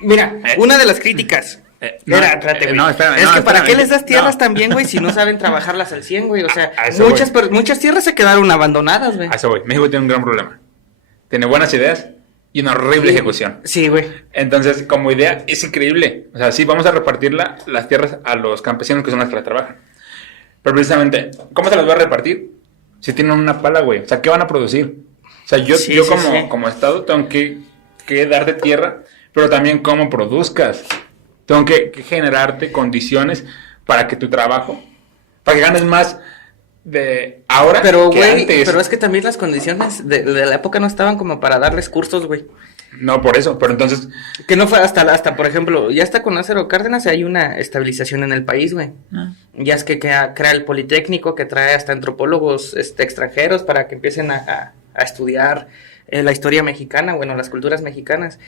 Mira, una de las críticas no, espérate, güey. no, espérame, es no, que ¿para espérame, qué les das tierras no. también, güey, si no saben trabajarlas al 100, güey? O sea, A eso muchas tierras se quedaron abandonadas, güey. A eso voy. México tiene un gran problema. Tiene buenas ideas y una horrible ejecución. Sí, güey. Entonces, como idea, es increíble. O sea, sí, vamos a repartir las tierras a los campesinos que son los que la trabajan. Pero precisamente, ¿cómo se las voy a repartir? Si tienen una pala, güey. O sea, ¿qué van a producir? O sea, yo Sí, como Estado tengo que darte tierra, pero también cómo produzcas. Tengo que generarte condiciones para que tu trabajo, para que ganes más de ahora Pero, que güey, antes. pero es que también las condiciones de la época no estaban como para darles cursos, güey. No, por eso, pero entonces... Que no fue hasta, por ejemplo, ya está con Lázaro Cárdenas hay una estabilización en el país, güey. Ya es que crea el Politécnico, que trae hasta antropólogos extranjeros para que empiecen a estudiar la historia mexicana, bueno, las culturas mexicanas.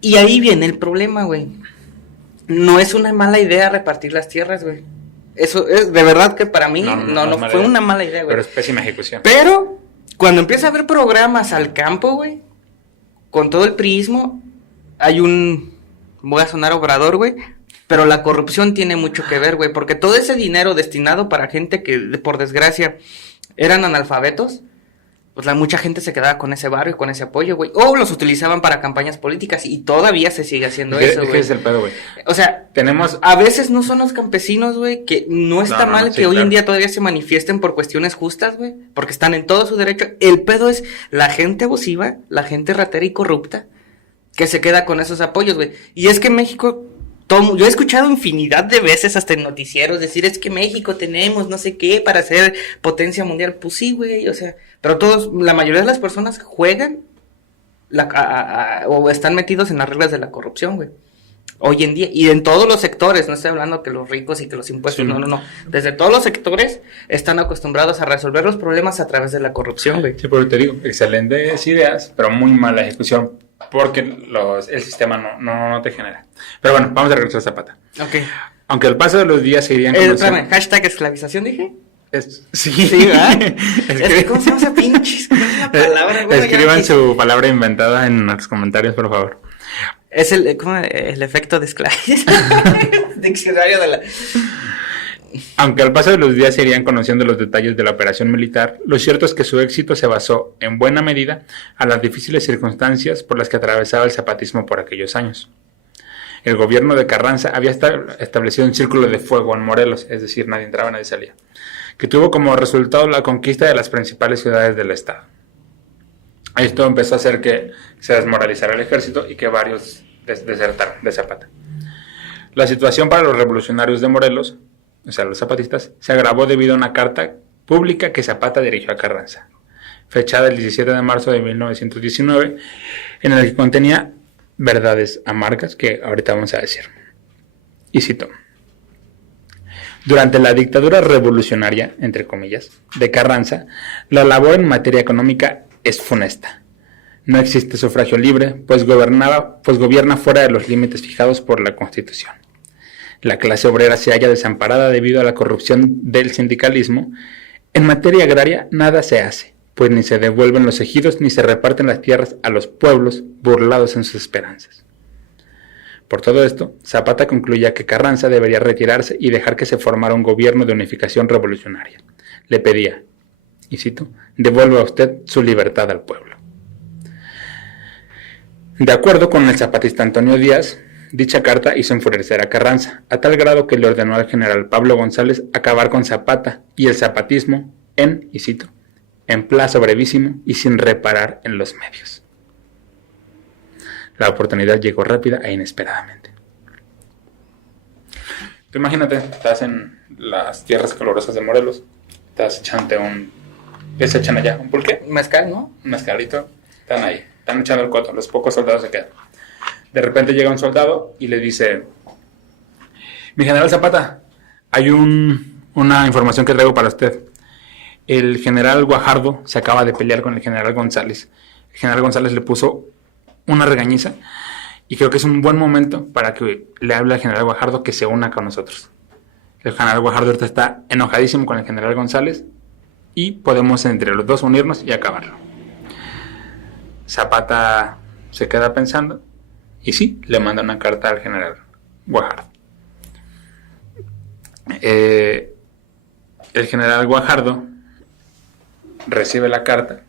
Y ahí viene el problema, güey. No es una mala idea repartir las tierras, güey. Eso es, de verdad que para mí no fue una mala idea, güey. Pero es pésima ejecución. Pero cuando empieza a haber programas al campo, güey, con todo el priismo, voy a sonar obrador, güey, pero la corrupción tiene mucho que ver, güey, porque todo ese dinero destinado para gente que, por desgracia, eran analfabetos, pues mucha gente se quedaba con ese barrio y con ese apoyo, güey, o los utilizaban para campañas políticas y todavía se sigue haciendo eso, güey. ¿Qué es el pedo, güey? O sea, tenemos... a veces no son los campesinos, güey, que no está mal sí, que hoy claro. en día todavía se manifiesten por cuestiones justas, güey, porque están en todo su derecho. El pedo es la gente abusiva, la gente ratera y corrupta, que se queda con esos apoyos, güey. Y es que México, yo he escuchado infinidad de veces hasta en noticieros decir, es que México tenemos no sé qué para ser potencia mundial. Pues sí, güey, o sea, pero la mayoría de las personas juegan o están metidos en las reglas de la corrupción, güey. Hoy en día, y en todos los sectores, no estoy hablando que los ricos y que los impuestos, Sí. no. Desde todos los sectores están acostumbrados a resolver los problemas a través de la corrupción, güey. Sí, pero te digo, excelentes ideas, pero muy mala ejecución, porque el sistema no te genera. Pero bueno, vamos a regresar a Zapata. Ok. Aunque al paso de los días se irían conociendo... Espérame, hashtag esclavización, dije. Sí, Sí, ¿verdad? Es que, ¿cómo se llama esa pinche palabra, güey? Escriban su palabra inventada en los comentarios, por favor. Es el efecto de esclavización. Diccionario de la... Aunque al paso de los días se irían conociendo los detalles de la operación militar, lo cierto es que su éxito se basó, en buena medida, a las difíciles circunstancias por las que atravesaba el zapatismo por aquellos años. El gobierno de Carranza había establecido un círculo de fuego en Morelos, es decir, nadie entraba, nadie salía, que tuvo como resultado la conquista de las principales ciudades del estado. Esto empezó a hacer que se desmoralizara el ejército y que varios desertaran de Zapata. La situación para los revolucionarios de Morelos, o sea, los zapatistas, se agravó debido a una carta pública que Zapata dirigió a Carranza, fechada el 17 de marzo de 1919, en la que contenía verdades amargas que ahorita vamos a decir. Y cito: durante la dictadura revolucionaria, entre comillas, de Carranza, la labor en materia económica es funesta. No existe sufragio libre, pues gobierna fuera de los límites fijados por la Constitución. La clase obrera se halla desamparada debido a la corrupción del sindicalismo. En materia agraria nada se hace, pues ni se devuelven los ejidos ni se reparten las tierras a los pueblos burlados en sus esperanzas. Por todo esto, Zapata concluía que Carranza debería retirarse y dejar que se formara un gobierno de unificación revolucionaria. Le pedía, y cito: devuelva usted su libertad al pueblo. De acuerdo con el zapatista Antonio Díaz, dicha carta hizo enfurecer a Carranza, a tal grado que le ordenó al general Pablo González acabar con Zapata y el zapatismo y cito, en plazo brevísimo y sin reparar en los medios. La oportunidad llegó rápida e inesperadamente. Tú imagínate, estás en las tierras calurosas de Morelos, estás echando ¿qué se echan allá? ¿Un pulque? Mezcal, ¿no? Un mezcalito, están ahí, están echando el coto, los pocos soldados se quedan. De repente llega un soldado y le dice: mi general Zapata, hay una información que traigo para usted. El general Guajardo se acaba de pelear con el general González. El general González le puso una regañiza y creo que es un buen momento para que le hable al general Guajardo que se una con nosotros. El general Guajardo ahorita está enojadísimo con el general González y podemos entre los dos unirnos y acabarlo. Zapata se queda pensando y sí, le manda una carta al general Guajardo. El general Guajardo recibe la carta,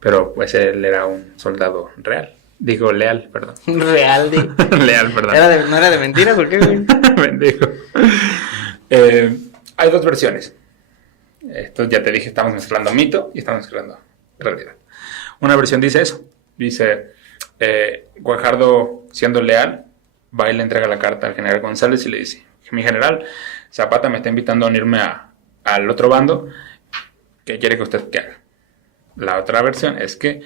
pero pues él era un soldado leal, perdón. Leal, perdón. ¿No era de mentira? ¿Por qué, güey? Bendigo. Hay dos versiones. Esto ya te dije, estamos mezclando mito y estamos mezclando realidad. Una versión dice eso. Dice, Guajardo, siendo leal, va y le entrega la carta al general González y le dice: mi general, Zapata me está invitando a unirme al otro bando. ¿Qué quiere que usted haga? La otra versión es que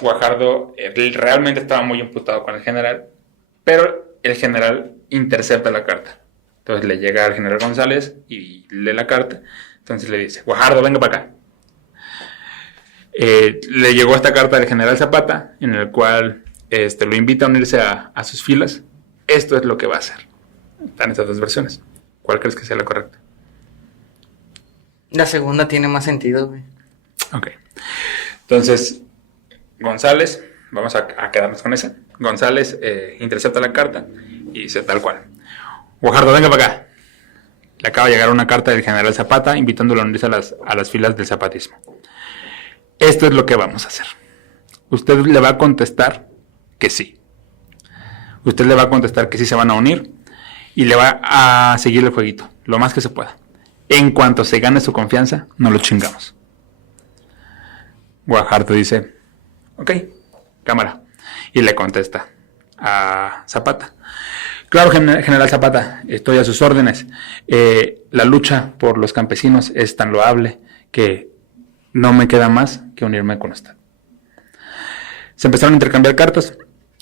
Guajardo realmente estaba muy imputado con el general, pero el general intercepta la carta. Entonces le llega al general González y lee la carta. Entonces le dice: Guajardo, venga para acá. Le llegó esta carta del general Zapata, en el cual lo invita a unirse a sus filas. Esto es lo que va a hacer. Están estas dos versiones. ¿Cuál crees que sea la correcta? La segunda tiene más sentido, güey. Ok. Entonces, González, vamos a quedarnos con esa. González intercepta la carta y dice tal cual: Guajardo, venga para acá. Le acaba de llegar una carta del general Zapata invitándolo a unirse a las filas del zapatismo. Esto es lo que vamos a hacer. Usted le va a contestar que sí. Usted le va a contestar que sí se van a unir y le va a seguir el jueguito, lo más que se pueda. En cuanto se gane su confianza, no lo chingamos. Guajardo dice: ok, cámara. Y le contesta a Zapata: claro, general Zapata, estoy a sus órdenes. La lucha por los campesinos es tan loable que no me queda más que unirme con usted. Se empezaron a intercambiar cartas,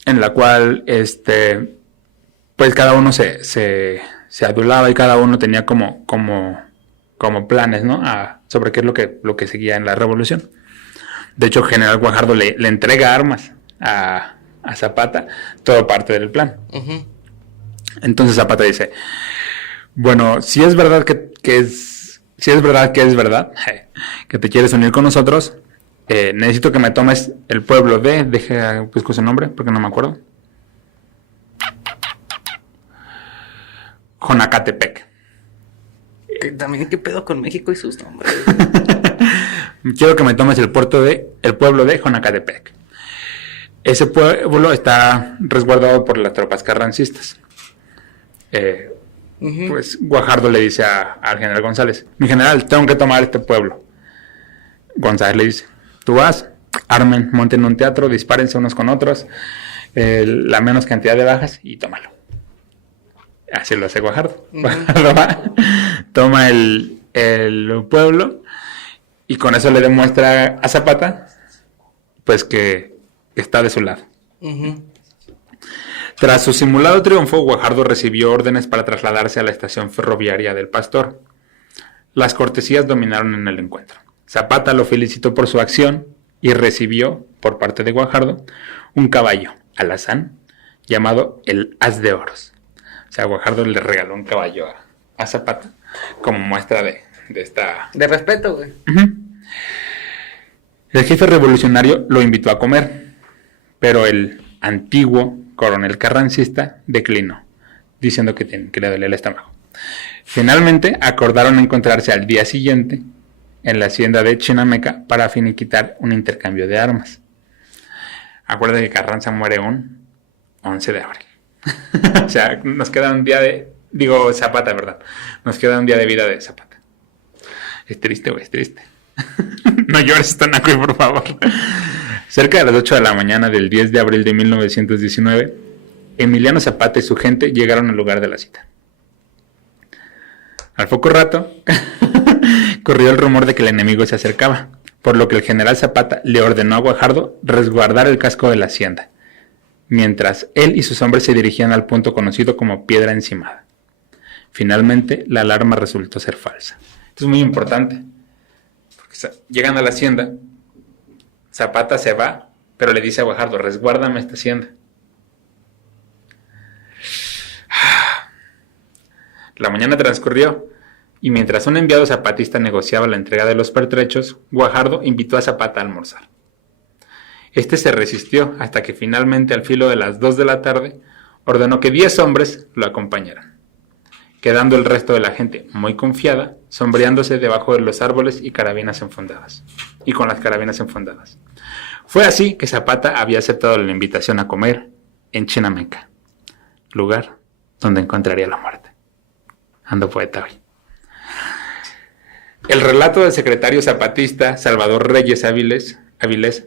en la cual pues cada uno se adulaba y cada uno tenía como planes, ¿no? Sobre qué es lo que seguía en la revolución. De hecho, general Guajardo le entrega armas a Zapata, todo parte del plan. Uh-huh. Entonces Zapata dice: bueno, si es verdad que es verdad que te quieres unir con nosotros, necesito que me tomes el pueblo busco su nombre porque no me acuerdo. Jonacatepec. Que también, ¿qué pedo con México y sus nombres? Quiero que me tomes el pueblo de Jonacatepec. Ese pueblo está resguardado por las tropas carrancistas. Pues Guajardo le dice al general González: mi general, tengo que tomar este pueblo. González le dice: tú vas, armen, monten un teatro, dispárense unos con otros, la menos cantidad de bajas y tómalo. Así lo hace Guajardo. Guajardo va, toma el pueblo y con eso le demuestra a Zapata pues que está de su lado. Tras su simulado triunfo, Guajardo recibió órdenes para trasladarse a la estación ferroviaria del Pastor. Las cortesías dominaron en el encuentro. Zapata lo felicitó por su acción y recibió, por parte de Guajardo, un caballo alazán llamado el As de Oros. O sea, Guajardo le regaló un caballo a Zapata como muestra de esta... De respeto, güey. El jefe revolucionario lo invitó a comer, pero el antiguo coronel carrancista declinó, diciendo que le dolía el estómago. Finalmente acordaron encontrarse al día siguiente en la hacienda de Chinameca para finiquitar un intercambio de armas. Acuérdate que Carranza muere un 11 de abril. O sea, nos queda un día Zapata, ¿verdad? Nos queda un día de vida de Zapata. Es triste, güey, es triste. No llores, Tonaco, por favor. Cerca de las 8 de la mañana del 10 de abril de 1919, Emiliano Zapata y su gente llegaron al lugar de la cita. Al poco rato, corrió el rumor de que el enemigo se acercaba, por lo que el general Zapata le ordenó a Guajardo resguardar el casco de la hacienda, mientras él y sus hombres se dirigían al punto conocido como Piedra Encimada. Finalmente, la alarma resultó ser falsa. Esto es muy importante, porque llegan a la hacienda, Zapata se va, pero le dice a Guajardo: resguárdame esta hacienda. La mañana transcurrió, y mientras un enviado zapatista negociaba la entrega de los pertrechos, Guajardo invitó a Zapata a almorzar. Este se resistió hasta que finalmente, al filo de las 2 de la tarde, ordenó que 10 hombres lo acompañaran, quedando el resto de la gente muy confiada, sombreándose debajo de los árboles y con las carabinas enfundadas. Fue así que Zapata había aceptado la invitación a comer en Chinameca, lugar donde encontraría la muerte. Ando poeta hoy. El relato del secretario zapatista Salvador Reyes Avilés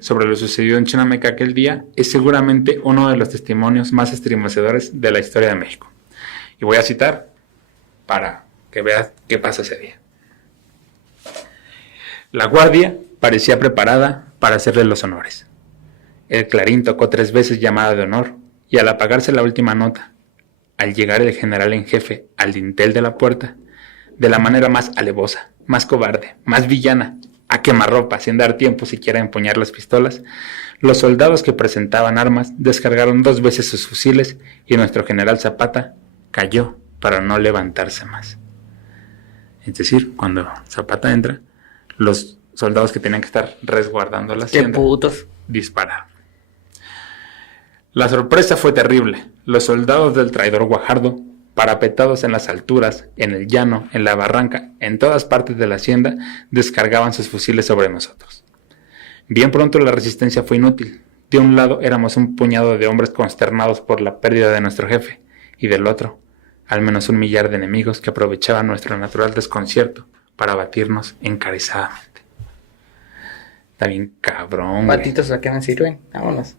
sobre lo sucedido en Chinameca aquel día es seguramente uno de los testimonios más estremecedores de la historia de México. Y voy a citar para que veas qué pasa ese día. La guardia parecía preparada para hacerle los honores. El clarín tocó 3 veces llamada de honor, y al apagarse la última nota, al llegar el general en jefe al dintel de la puerta, de la manera más alevosa, más cobarde, más villana, a quemarropa, sin dar tiempo siquiera a empuñar las pistolas, los soldados que presentaban armas descargaron 2 veces sus fusiles y nuestro general Zapata cayó para no levantarse más. Es decir, cuando Zapata entra, los soldados que tenían que estar resguardando la hacienda dispararon. La sorpresa fue terrible. Los soldados del traidor Guajardo, parapetados en las alturas, en el llano, en la barranca, en todas partes de la hacienda, descargaban sus fusiles sobre nosotros. Bien pronto la resistencia fue inútil. De un lado éramos un puñado de hombres consternados por la pérdida de nuestro jefe, y del otro, al menos 1 millar de enemigos que aprovechaban nuestro natural desconcierto para abatirnos encarezadamente. Está bien cabrón, güey. Patitos a qué me sirven. Vámonos.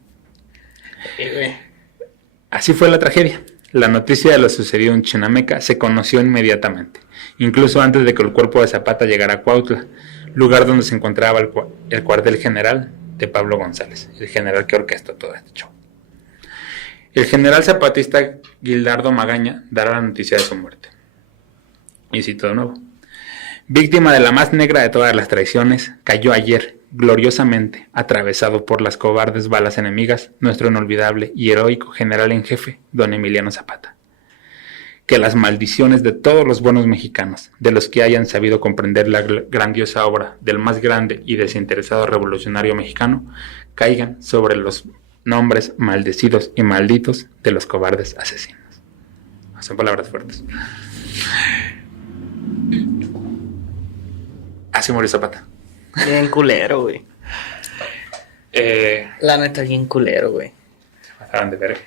Así fue la tragedia. La noticia de lo sucedido en Chinameca se conoció inmediatamente, incluso antes de que el cuerpo de Zapata llegara a Cuautla, lugar donde se encontraba el cuartel general de Pablo González, el general que orquestó todo este show. El general zapatista Guildardo Magaña dará la noticia de su muerte. Y cito de nuevo: víctima de la más negra de todas las traiciones, cayó ayer, gloriosamente, atravesado por las cobardes balas enemigas, nuestro inolvidable y heroico general en jefe, don Emiliano Zapata. Que las maldiciones de todos los buenos mexicanos, de los que hayan sabido comprender la grandiosa obra del más grande y desinteresado revolucionario mexicano, caigan sobre los nombres maldecidos y malditos de los cobardes asesinos. Son palabras fuertes. Así murió Zapata. Bien culero, güey. La neta, bien culero, güey. Se pasaron de verga.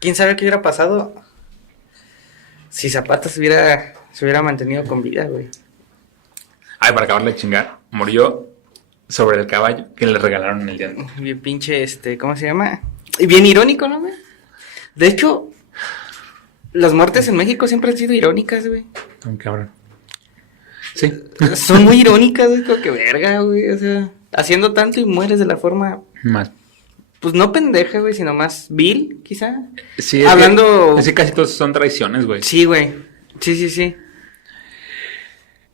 ¿Quién sabe qué hubiera pasado si Zapata se hubiera mantenido con vida, güey? Ay, para acabarle de chingar, murió sobre el caballo que le regalaron en el día. Bien pinche, ¿cómo se llama? Y bien irónico, ¿no, güey? De hecho, las muertes en México siempre han sido irónicas, güey. Un cabrón. Sí. Son muy irónicas, güey, como que verga, güey, o sea, haciendo tanto y mueres de la forma, Más. pues no pendeja, güey, sino más vil, quizá. Sí, Hablando... Es que casi todos son traiciones, güey. Sí, güey, sí.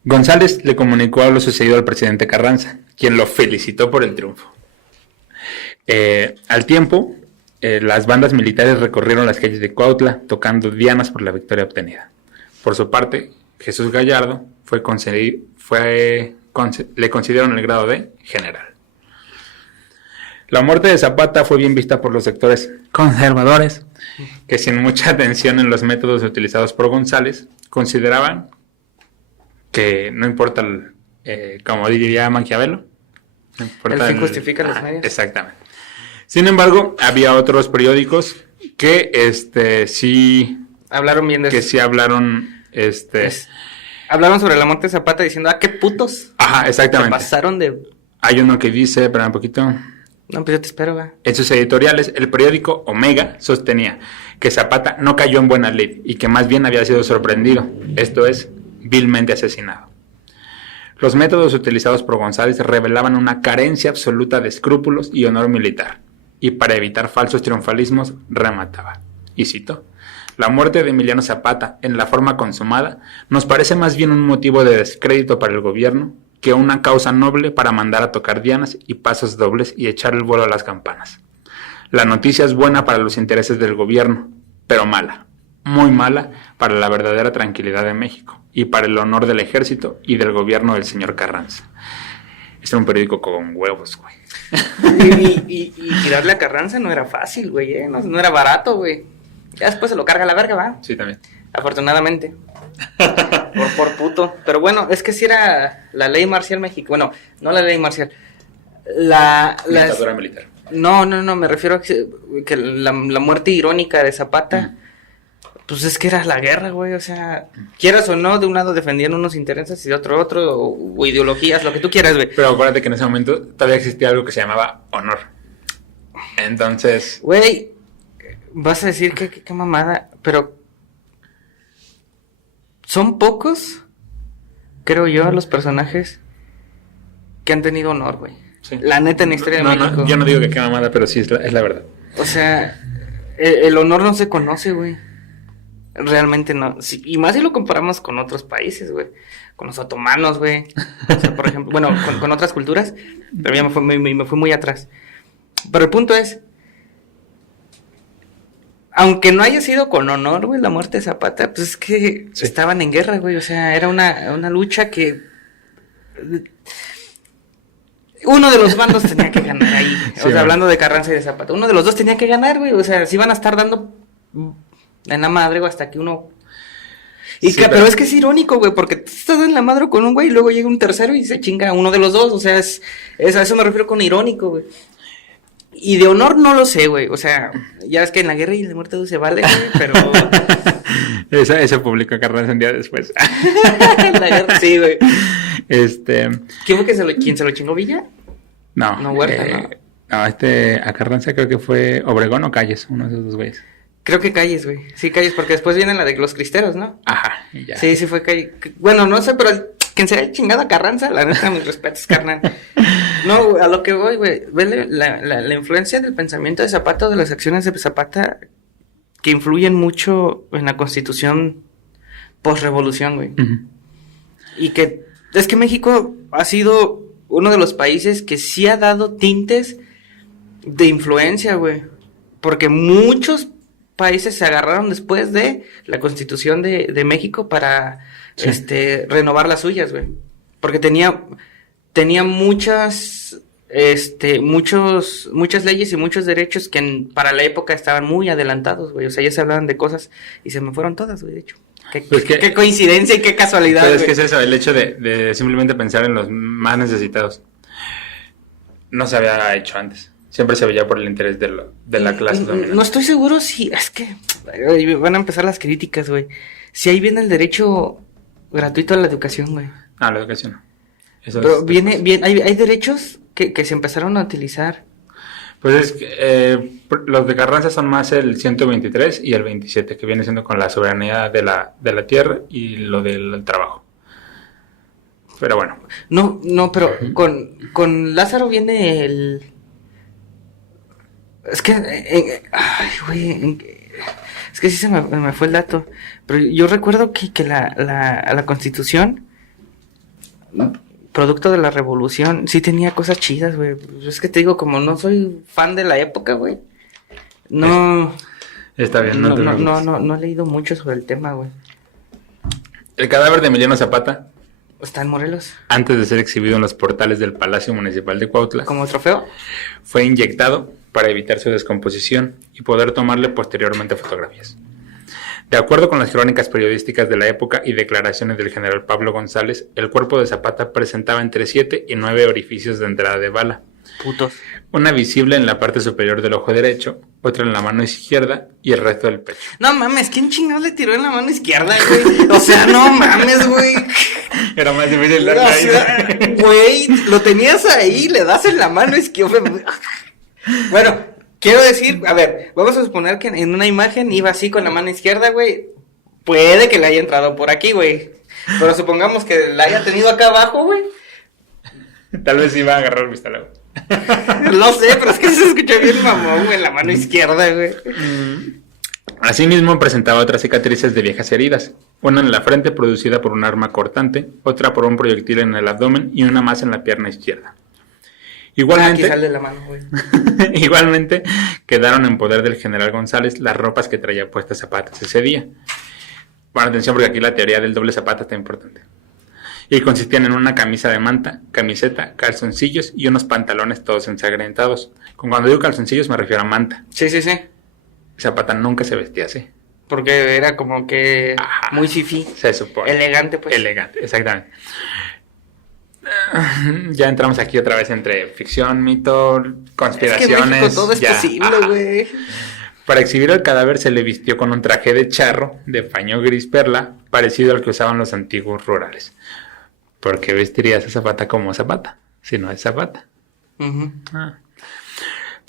González le comunicó lo sucedido al presidente Carranza, quien lo felicitó por el triunfo. Al tiempo, las bandas militares recorrieron las calles de Cuautla tocando dianas por la victoria obtenida. Por su parte, Jesús Gallardo le concedieron el grado de general. La muerte de Zapata fue bien vista por los sectores conservadores, que sin mucha atención en los métodos utilizados por González, consideraban que no importa, como diría Maquiavelo, no importa el fin justifica los medios. Exactamente. Sin embargo, había otros periódicos que sí hablaron bien de que eso. sí hablaron Hablaron sobre la muerte de Zapata diciendo, qué putos. Ajá, Se exactamente. pasaron de... Hay uno que dice, espera un poquito. No, pues yo te espero, va. En sus editoriales, el periódico Omega sostenía que Zapata no cayó en buena lid y que más bien había sido sorprendido, esto es, vilmente asesinado. Los métodos utilizados por González revelaban una carencia absoluta de escrúpulos y honor militar, y para evitar falsos triunfalismos remataba. Y cito: la muerte de Emiliano Zapata, en la forma consumada, nos parece más bien un motivo de descrédito para el gobierno que una causa noble para mandar a tocar dianas y pasos dobles y echar el vuelo a las campanas. La noticia es buena para los intereses del gobierno, pero mala, muy mala para la verdadera tranquilidad de México y para el honor del ejército y del gobierno del señor Carranza. Este era un periódico con huevos, güey. Y tirarle a Carranza no era fácil, güey, no era barato, güey. Ya después se lo carga la verga, va. Sí, también. Afortunadamente. por puto. Pero bueno, es que si era la ley marcial México. Bueno, no la ley marcial. La dictadura militar. No, me refiero a que la muerte irónica de Zapata, pues es que era la guerra, güey. O sea, quieras o no, de un lado defendían unos intereses y de otro, o ideologías, lo que tú quieras, güey. Pero acuérdate que en ese momento todavía existía algo que se llamaba honor. Entonces... Güey, vas a decir que qué mamada, pero son pocos, creo yo, los personajes que han tenido honor, güey. Sí. La neta en la historia de México. No, yo no digo que qué mamada, pero sí es la verdad. O sea, el honor no se conoce, güey. Realmente no. Sí, y más si lo comparamos con otros países, güey. Con los otomanos, güey. O sea, por ejemplo, bueno, con otras culturas. Pero ya me fui muy atrás. Pero el punto es, aunque no haya sido con honor, güey, la muerte de Zapata, pues es que estaban en guerra, güey. O sea, era una lucha que uno de los bandos tenía que ganar ahí. Sí, o sea, hablando de Carranza y de Zapata, uno de los dos tenía que ganar, güey. O sea, si iban a estar dando en la madre, güey, hasta que uno... pero es que es irónico, güey, porque tú estás en la madre con un güey y luego llega un tercero y se chinga a uno de los dos. O sea, a eso me refiero con irónico, güey. Y de honor no lo sé, güey. O sea, ya es que en la guerra y en la muerte se vale, güey, pero... Eso publicó Carranza un día después. La guerra, sí, güey. ¿Quién fue quién se lo chingó, Villa? No, Huerta, ¿no? No, a Carranza creo que fue Obregón o Calles, uno de esos dos güeyes. Creo que Calles, güey. Sí, Calles, porque después viene la de los cristeros, ¿no? Ajá, y ya. Sí, fue Calles. Bueno, no sé, pero quien se haya chingado a Carranza, la neta, mis respetos, carnal. No, a lo que voy, güey. Ve la influencia del pensamiento de Zapata, de las acciones de Zapata, que influyen mucho en la constitución post-revolución, güey. Uh-huh. Y que es que México ha sido uno de los países que sí ha dado tintes de influencia, güey. Porque muchos países se agarraron después de la Constitución de México para renovar las suyas, güey. Porque tenía muchas leyes y muchos derechos que para la época estaban muy adelantados, güey. O sea, ya se hablaban de cosas y se me fueron todas, güey, de hecho. Qué coincidencia y qué casualidad, Pero güey. es que es eso, el hecho de simplemente pensar en los más necesitados. No se había hecho antes. Siempre se veía por el interés de la clase dominante. No estoy seguro si... Es que van a empezar las críticas, güey. Si ahí viene el derecho gratuito a la educación, güey. Ah, la educación. Eso Pero es viene, hay derechos que se empezaron a utilizar. Pues es que los de Carranza son más el 123 y el 27, que viene siendo con la soberanía de la tierra y lo del trabajo. Pero bueno. No, pero con Lázaro viene el... Es que... ay, güey... Es que sí se me fue el dato. Pero yo recuerdo que la Constitución, producto de la Revolución, sí tenía cosas chidas, güey. Es que te digo, como no soy fan de la época, güey. No... Está bien, no te preocupes. No he leído mucho sobre el tema, güey. El cadáver de Emiliano Zapata, ¿Está en Morelos? antes de ser exhibido en los portales del Palacio Municipal de Cuautla, ¿Como trofeo? fue inyectado para evitar su descomposición y poder tomarle posteriormente fotografías. De acuerdo con las crónicas periodísticas de la época y declaraciones del general Pablo González, el cuerpo de Zapata presentaba entre 7 y 9 orificios de entrada de bala. Putos. Una visible en la parte superior del ojo derecho, otra en la mano izquierda y el resto del pecho. No mames, ¿quién chingados le tiró en la mano izquierda, güey? O sea, no mames, güey. Era más difícil O darle sea, ahí. güey, lo tenías ahí, le das en la mano izquierda. Bueno, quiero decir, a ver, vamos a suponer que en una imagen iba así con la mano izquierda, güey. Puede que le haya entrado por aquí, güey. Pero supongamos que la haya tenido acá abajo, güey. Tal vez iba a agarrar el pistola. No sé, pero es que se escuchó bien mamón, güey, en la mano izquierda, güey. Asimismo presentaba otras cicatrices de viejas heridas, una en la frente producida por un arma cortante, otra por un proyectil en el abdomen y una más en la pierna izquierda. Aquí Igualmente, sale la mano, güey. igualmente quedaron en poder del general González las ropas que traía puestas Zapatas ese día. Bueno, atención porque aquí la teoría del doble Zapata está importante. Y consistían en una camisa de manta, camiseta, calzoncillos y unos pantalones todos ensangrentados. Cuando digo calzoncillos me refiero a manta. Sí. Zapata nunca se vestía así. Porque era como que Ajá. muy fifí. Se supone. Elegante, pues. Elegante, exactamente. Ya entramos aquí otra vez entre ficción, mito, conspiraciones. Es que en México todo es ya. posible, Ajá. güey. Para exhibir el cadáver se le vistió con un traje de charro de paño gris perla, parecido al que usaban los antiguos rurales. ¿Por qué vestirías a Zapata como Zapata, si no es Zapata? Ujú.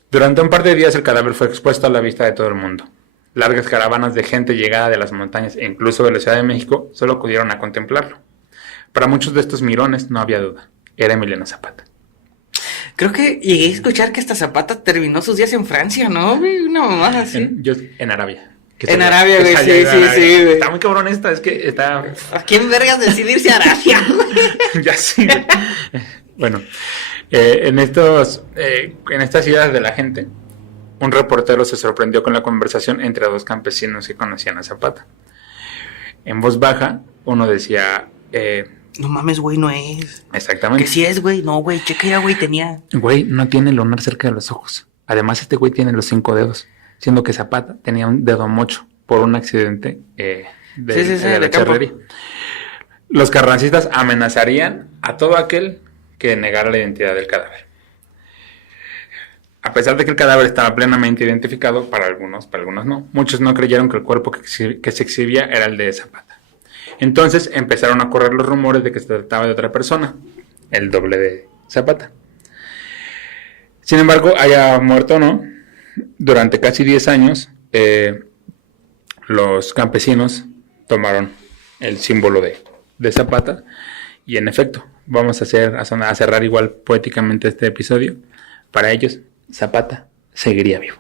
Durante un par de días el cadáver fue expuesto a la vista de todo el mundo. Largas caravanas de gente llegada de las montañas e incluso de la Ciudad de México solo acudieron a contemplarlo. Para muchos de estos mirones no había duda, era Emiliano Zapata. Creo que llegué a escuchar que hasta Zapata terminó sus días en Francia, ¿no, güey? Una mamada así. En Arabia. En Arabia, güey, sí, güey. Está muy cabrón esta, es que está... ¿A quién vergas decidirse a Arabia, güey? Ya sí, güey. Bueno, en estas ideas de la gente, un reportero se sorprendió con la conversación entre dos campesinos que conocían a Zapata. En voz baja, uno decía... No mames, güey, no es. Exactamente. Que sí es, güey. No, güey, checa ya, güey, tenía... Güey, no tiene el lunar cerca de los ojos. Además, este güey tiene los 5 dedos, siendo que Zapata tenía un dedo mocho por un accidente de la charrería. Los carrancistas amenazarían a todo aquel que negara la identidad del cadáver. A pesar de que el cadáver estaba plenamente identificado, para algunos no, muchos no creyeron que el cuerpo que se exhibía era el de Zapata. Entonces empezaron a correr los rumores de que se trataba de otra persona, el doble de Zapata. Sin embargo, haya muerto o no, durante casi 10 años, los campesinos tomaron el símbolo de Zapata. Y en efecto, vamos a cerrar igual poéticamente este episodio. Para ellos, Zapata seguiría vivo.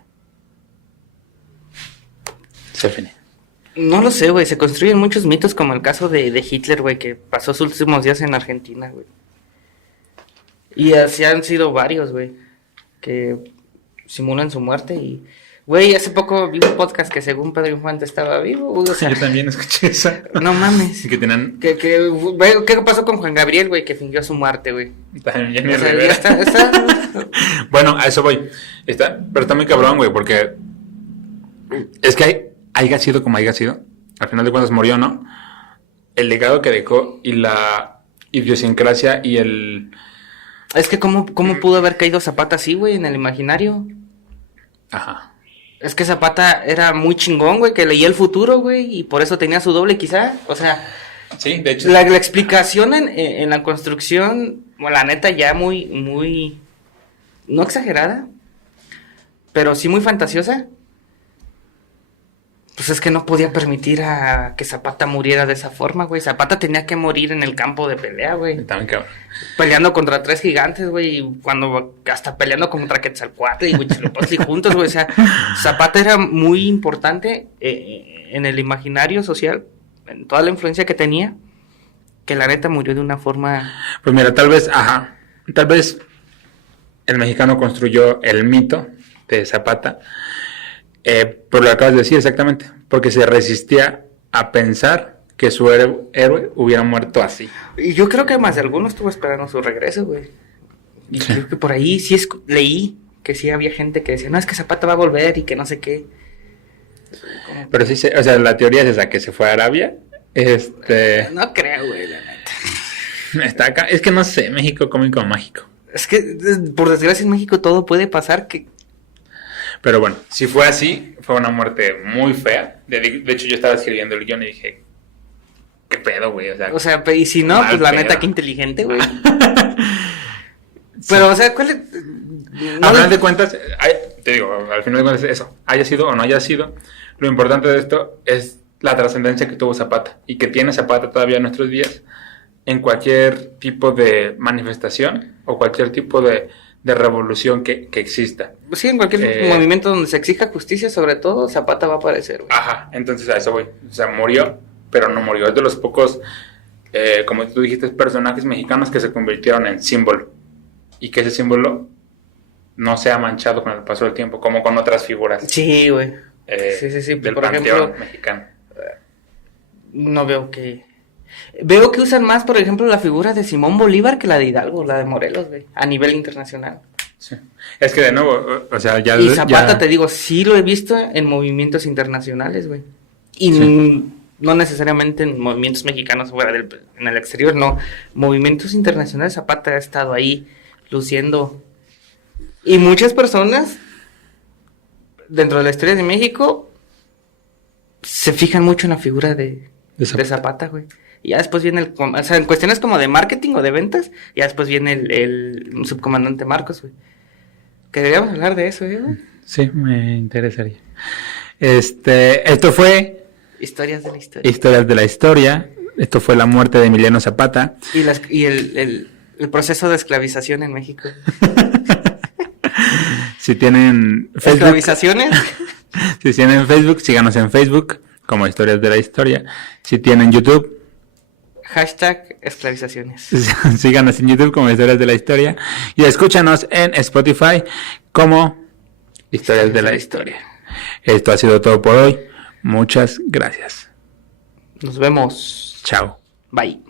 Se finí. No lo sé, güey. Se construyen muchos mitos como el caso de Hitler, güey, que pasó sus últimos días en Argentina, güey. Y así han sido varios, güey, que simulan su muerte y... Güey, hace poco vi un podcast que según Pedro Infante estaba vivo, güey, o sea... Yo también escuché eso. No mames. Que tenían... Güey, ¿qué pasó con Juan Gabriel, güey, que fingió su muerte, güey? También O sea, ya está... Bueno, a eso voy. Pero está muy cabrón, güey, porque... Es que haya sido como haya sido, al final de cuentas murió, ¿no? El legado que dejó y la idiosincrasia y el... Es que ¿cómo pudo haber caído Zapata así, güey, en el imaginario? Ajá. Es que Zapata era muy chingón, güey, que leía el futuro, güey, y por eso tenía su doble, quizá. O sea, sí, de hecho. La explicación en la construcción, bueno, la neta, ya muy, no exagerada, pero sí muy fantasiosa. Pues es que no podía permitir a que Zapata muriera de esa forma, güey. Zapata tenía que morir en el campo de pelea, güey. También cabrón. Peleando contra 3 gigantes, güey. Y hasta peleando contra Quetzalcóatl y Huitzilopochtli juntos, güey. O sea, Zapata era muy importante en el imaginario social, en toda la influencia que tenía, que la neta murió de una forma... Pues mira, tal vez el mexicano construyó el mito de Zapata, por lo que acabas de decir exactamente, porque se resistía a pensar que su héroe hubiera muerto así. Y yo creo que más de alguno estuvo esperando su regreso, güey. Y sí. Creo que por ahí sí leí que sí había gente que decía, no, es que Zapata va a volver y que no sé qué. Pero sí, o sea, la teoría es esa, que se fue a Arabia. No creo, güey, la neta. Está acá, es que no sé, México cómico mágico. Es que, por desgracia, en México todo puede pasar que... Pero bueno, si fue así, fue una muerte muy fea. De hecho, yo estaba escribiendo el guión y dije, ¿qué pedo, güey? O sea, y si no, pues la neta, qué inteligente, güey. Sí. Pero, o sea, ¿cuál es...? No, al final de cuentas, te digo, al final de cuentas eso, haya sido o no haya sido, lo importante de esto es la trascendencia que tuvo Zapata y que tiene Zapata todavía en nuestros días en cualquier tipo de manifestación o cualquier tipo de revolución que exista. Sí, en cualquier movimiento donde se exija justicia, sobre todo, Zapata va a aparecer, güey. Ajá, entonces a eso voy. O sea, murió, pero no murió. Es de los pocos, como tú dijiste, personajes mexicanos que se convirtieron en símbolo. Y que ese símbolo no se ha manchado con el paso del tiempo, como con otras figuras. Sí, güey. Sí. Del por panteón ejemplo, mexicano. usan más, por ejemplo, la figura de Simón Bolívar que la de Hidalgo, la de Morelos, güey, a nivel internacional. Sí. Es que de nuevo, o sea, ya... Y Zapata, te digo, sí lo he visto en movimientos internacionales, güey. Y sí. No necesariamente en movimientos mexicanos fuera en el exterior, no. Movimientos internacionales, Zapata ha estado ahí luciendo. Y muchas personas dentro de la historia de México se fijan mucho en la figura de Zapata, güey. Y ya después viene o sea, en cuestiones como de marketing o de ventas, ya después viene el subcomandante Marcos, güey. Que deberíamos hablar de eso, güey. Sí, me interesaría. Esto fue... Historias de la historia. Historias de la historia. Esto fue la muerte de Emiliano Zapata. Y el proceso de esclavización en México. Si tienen Facebook... ¿Esclavizaciones? Si tienen Facebook, síganos en Facebook como Historias de la Historia. Si tienen YouTube... #esclavizaciones. Síganos en YouTube como Historias de la Historia. Y escúchanos en Spotify como Historias de la Historia. Esto ha sido todo por hoy. Muchas gracias. Nos vemos. Chao. Bye.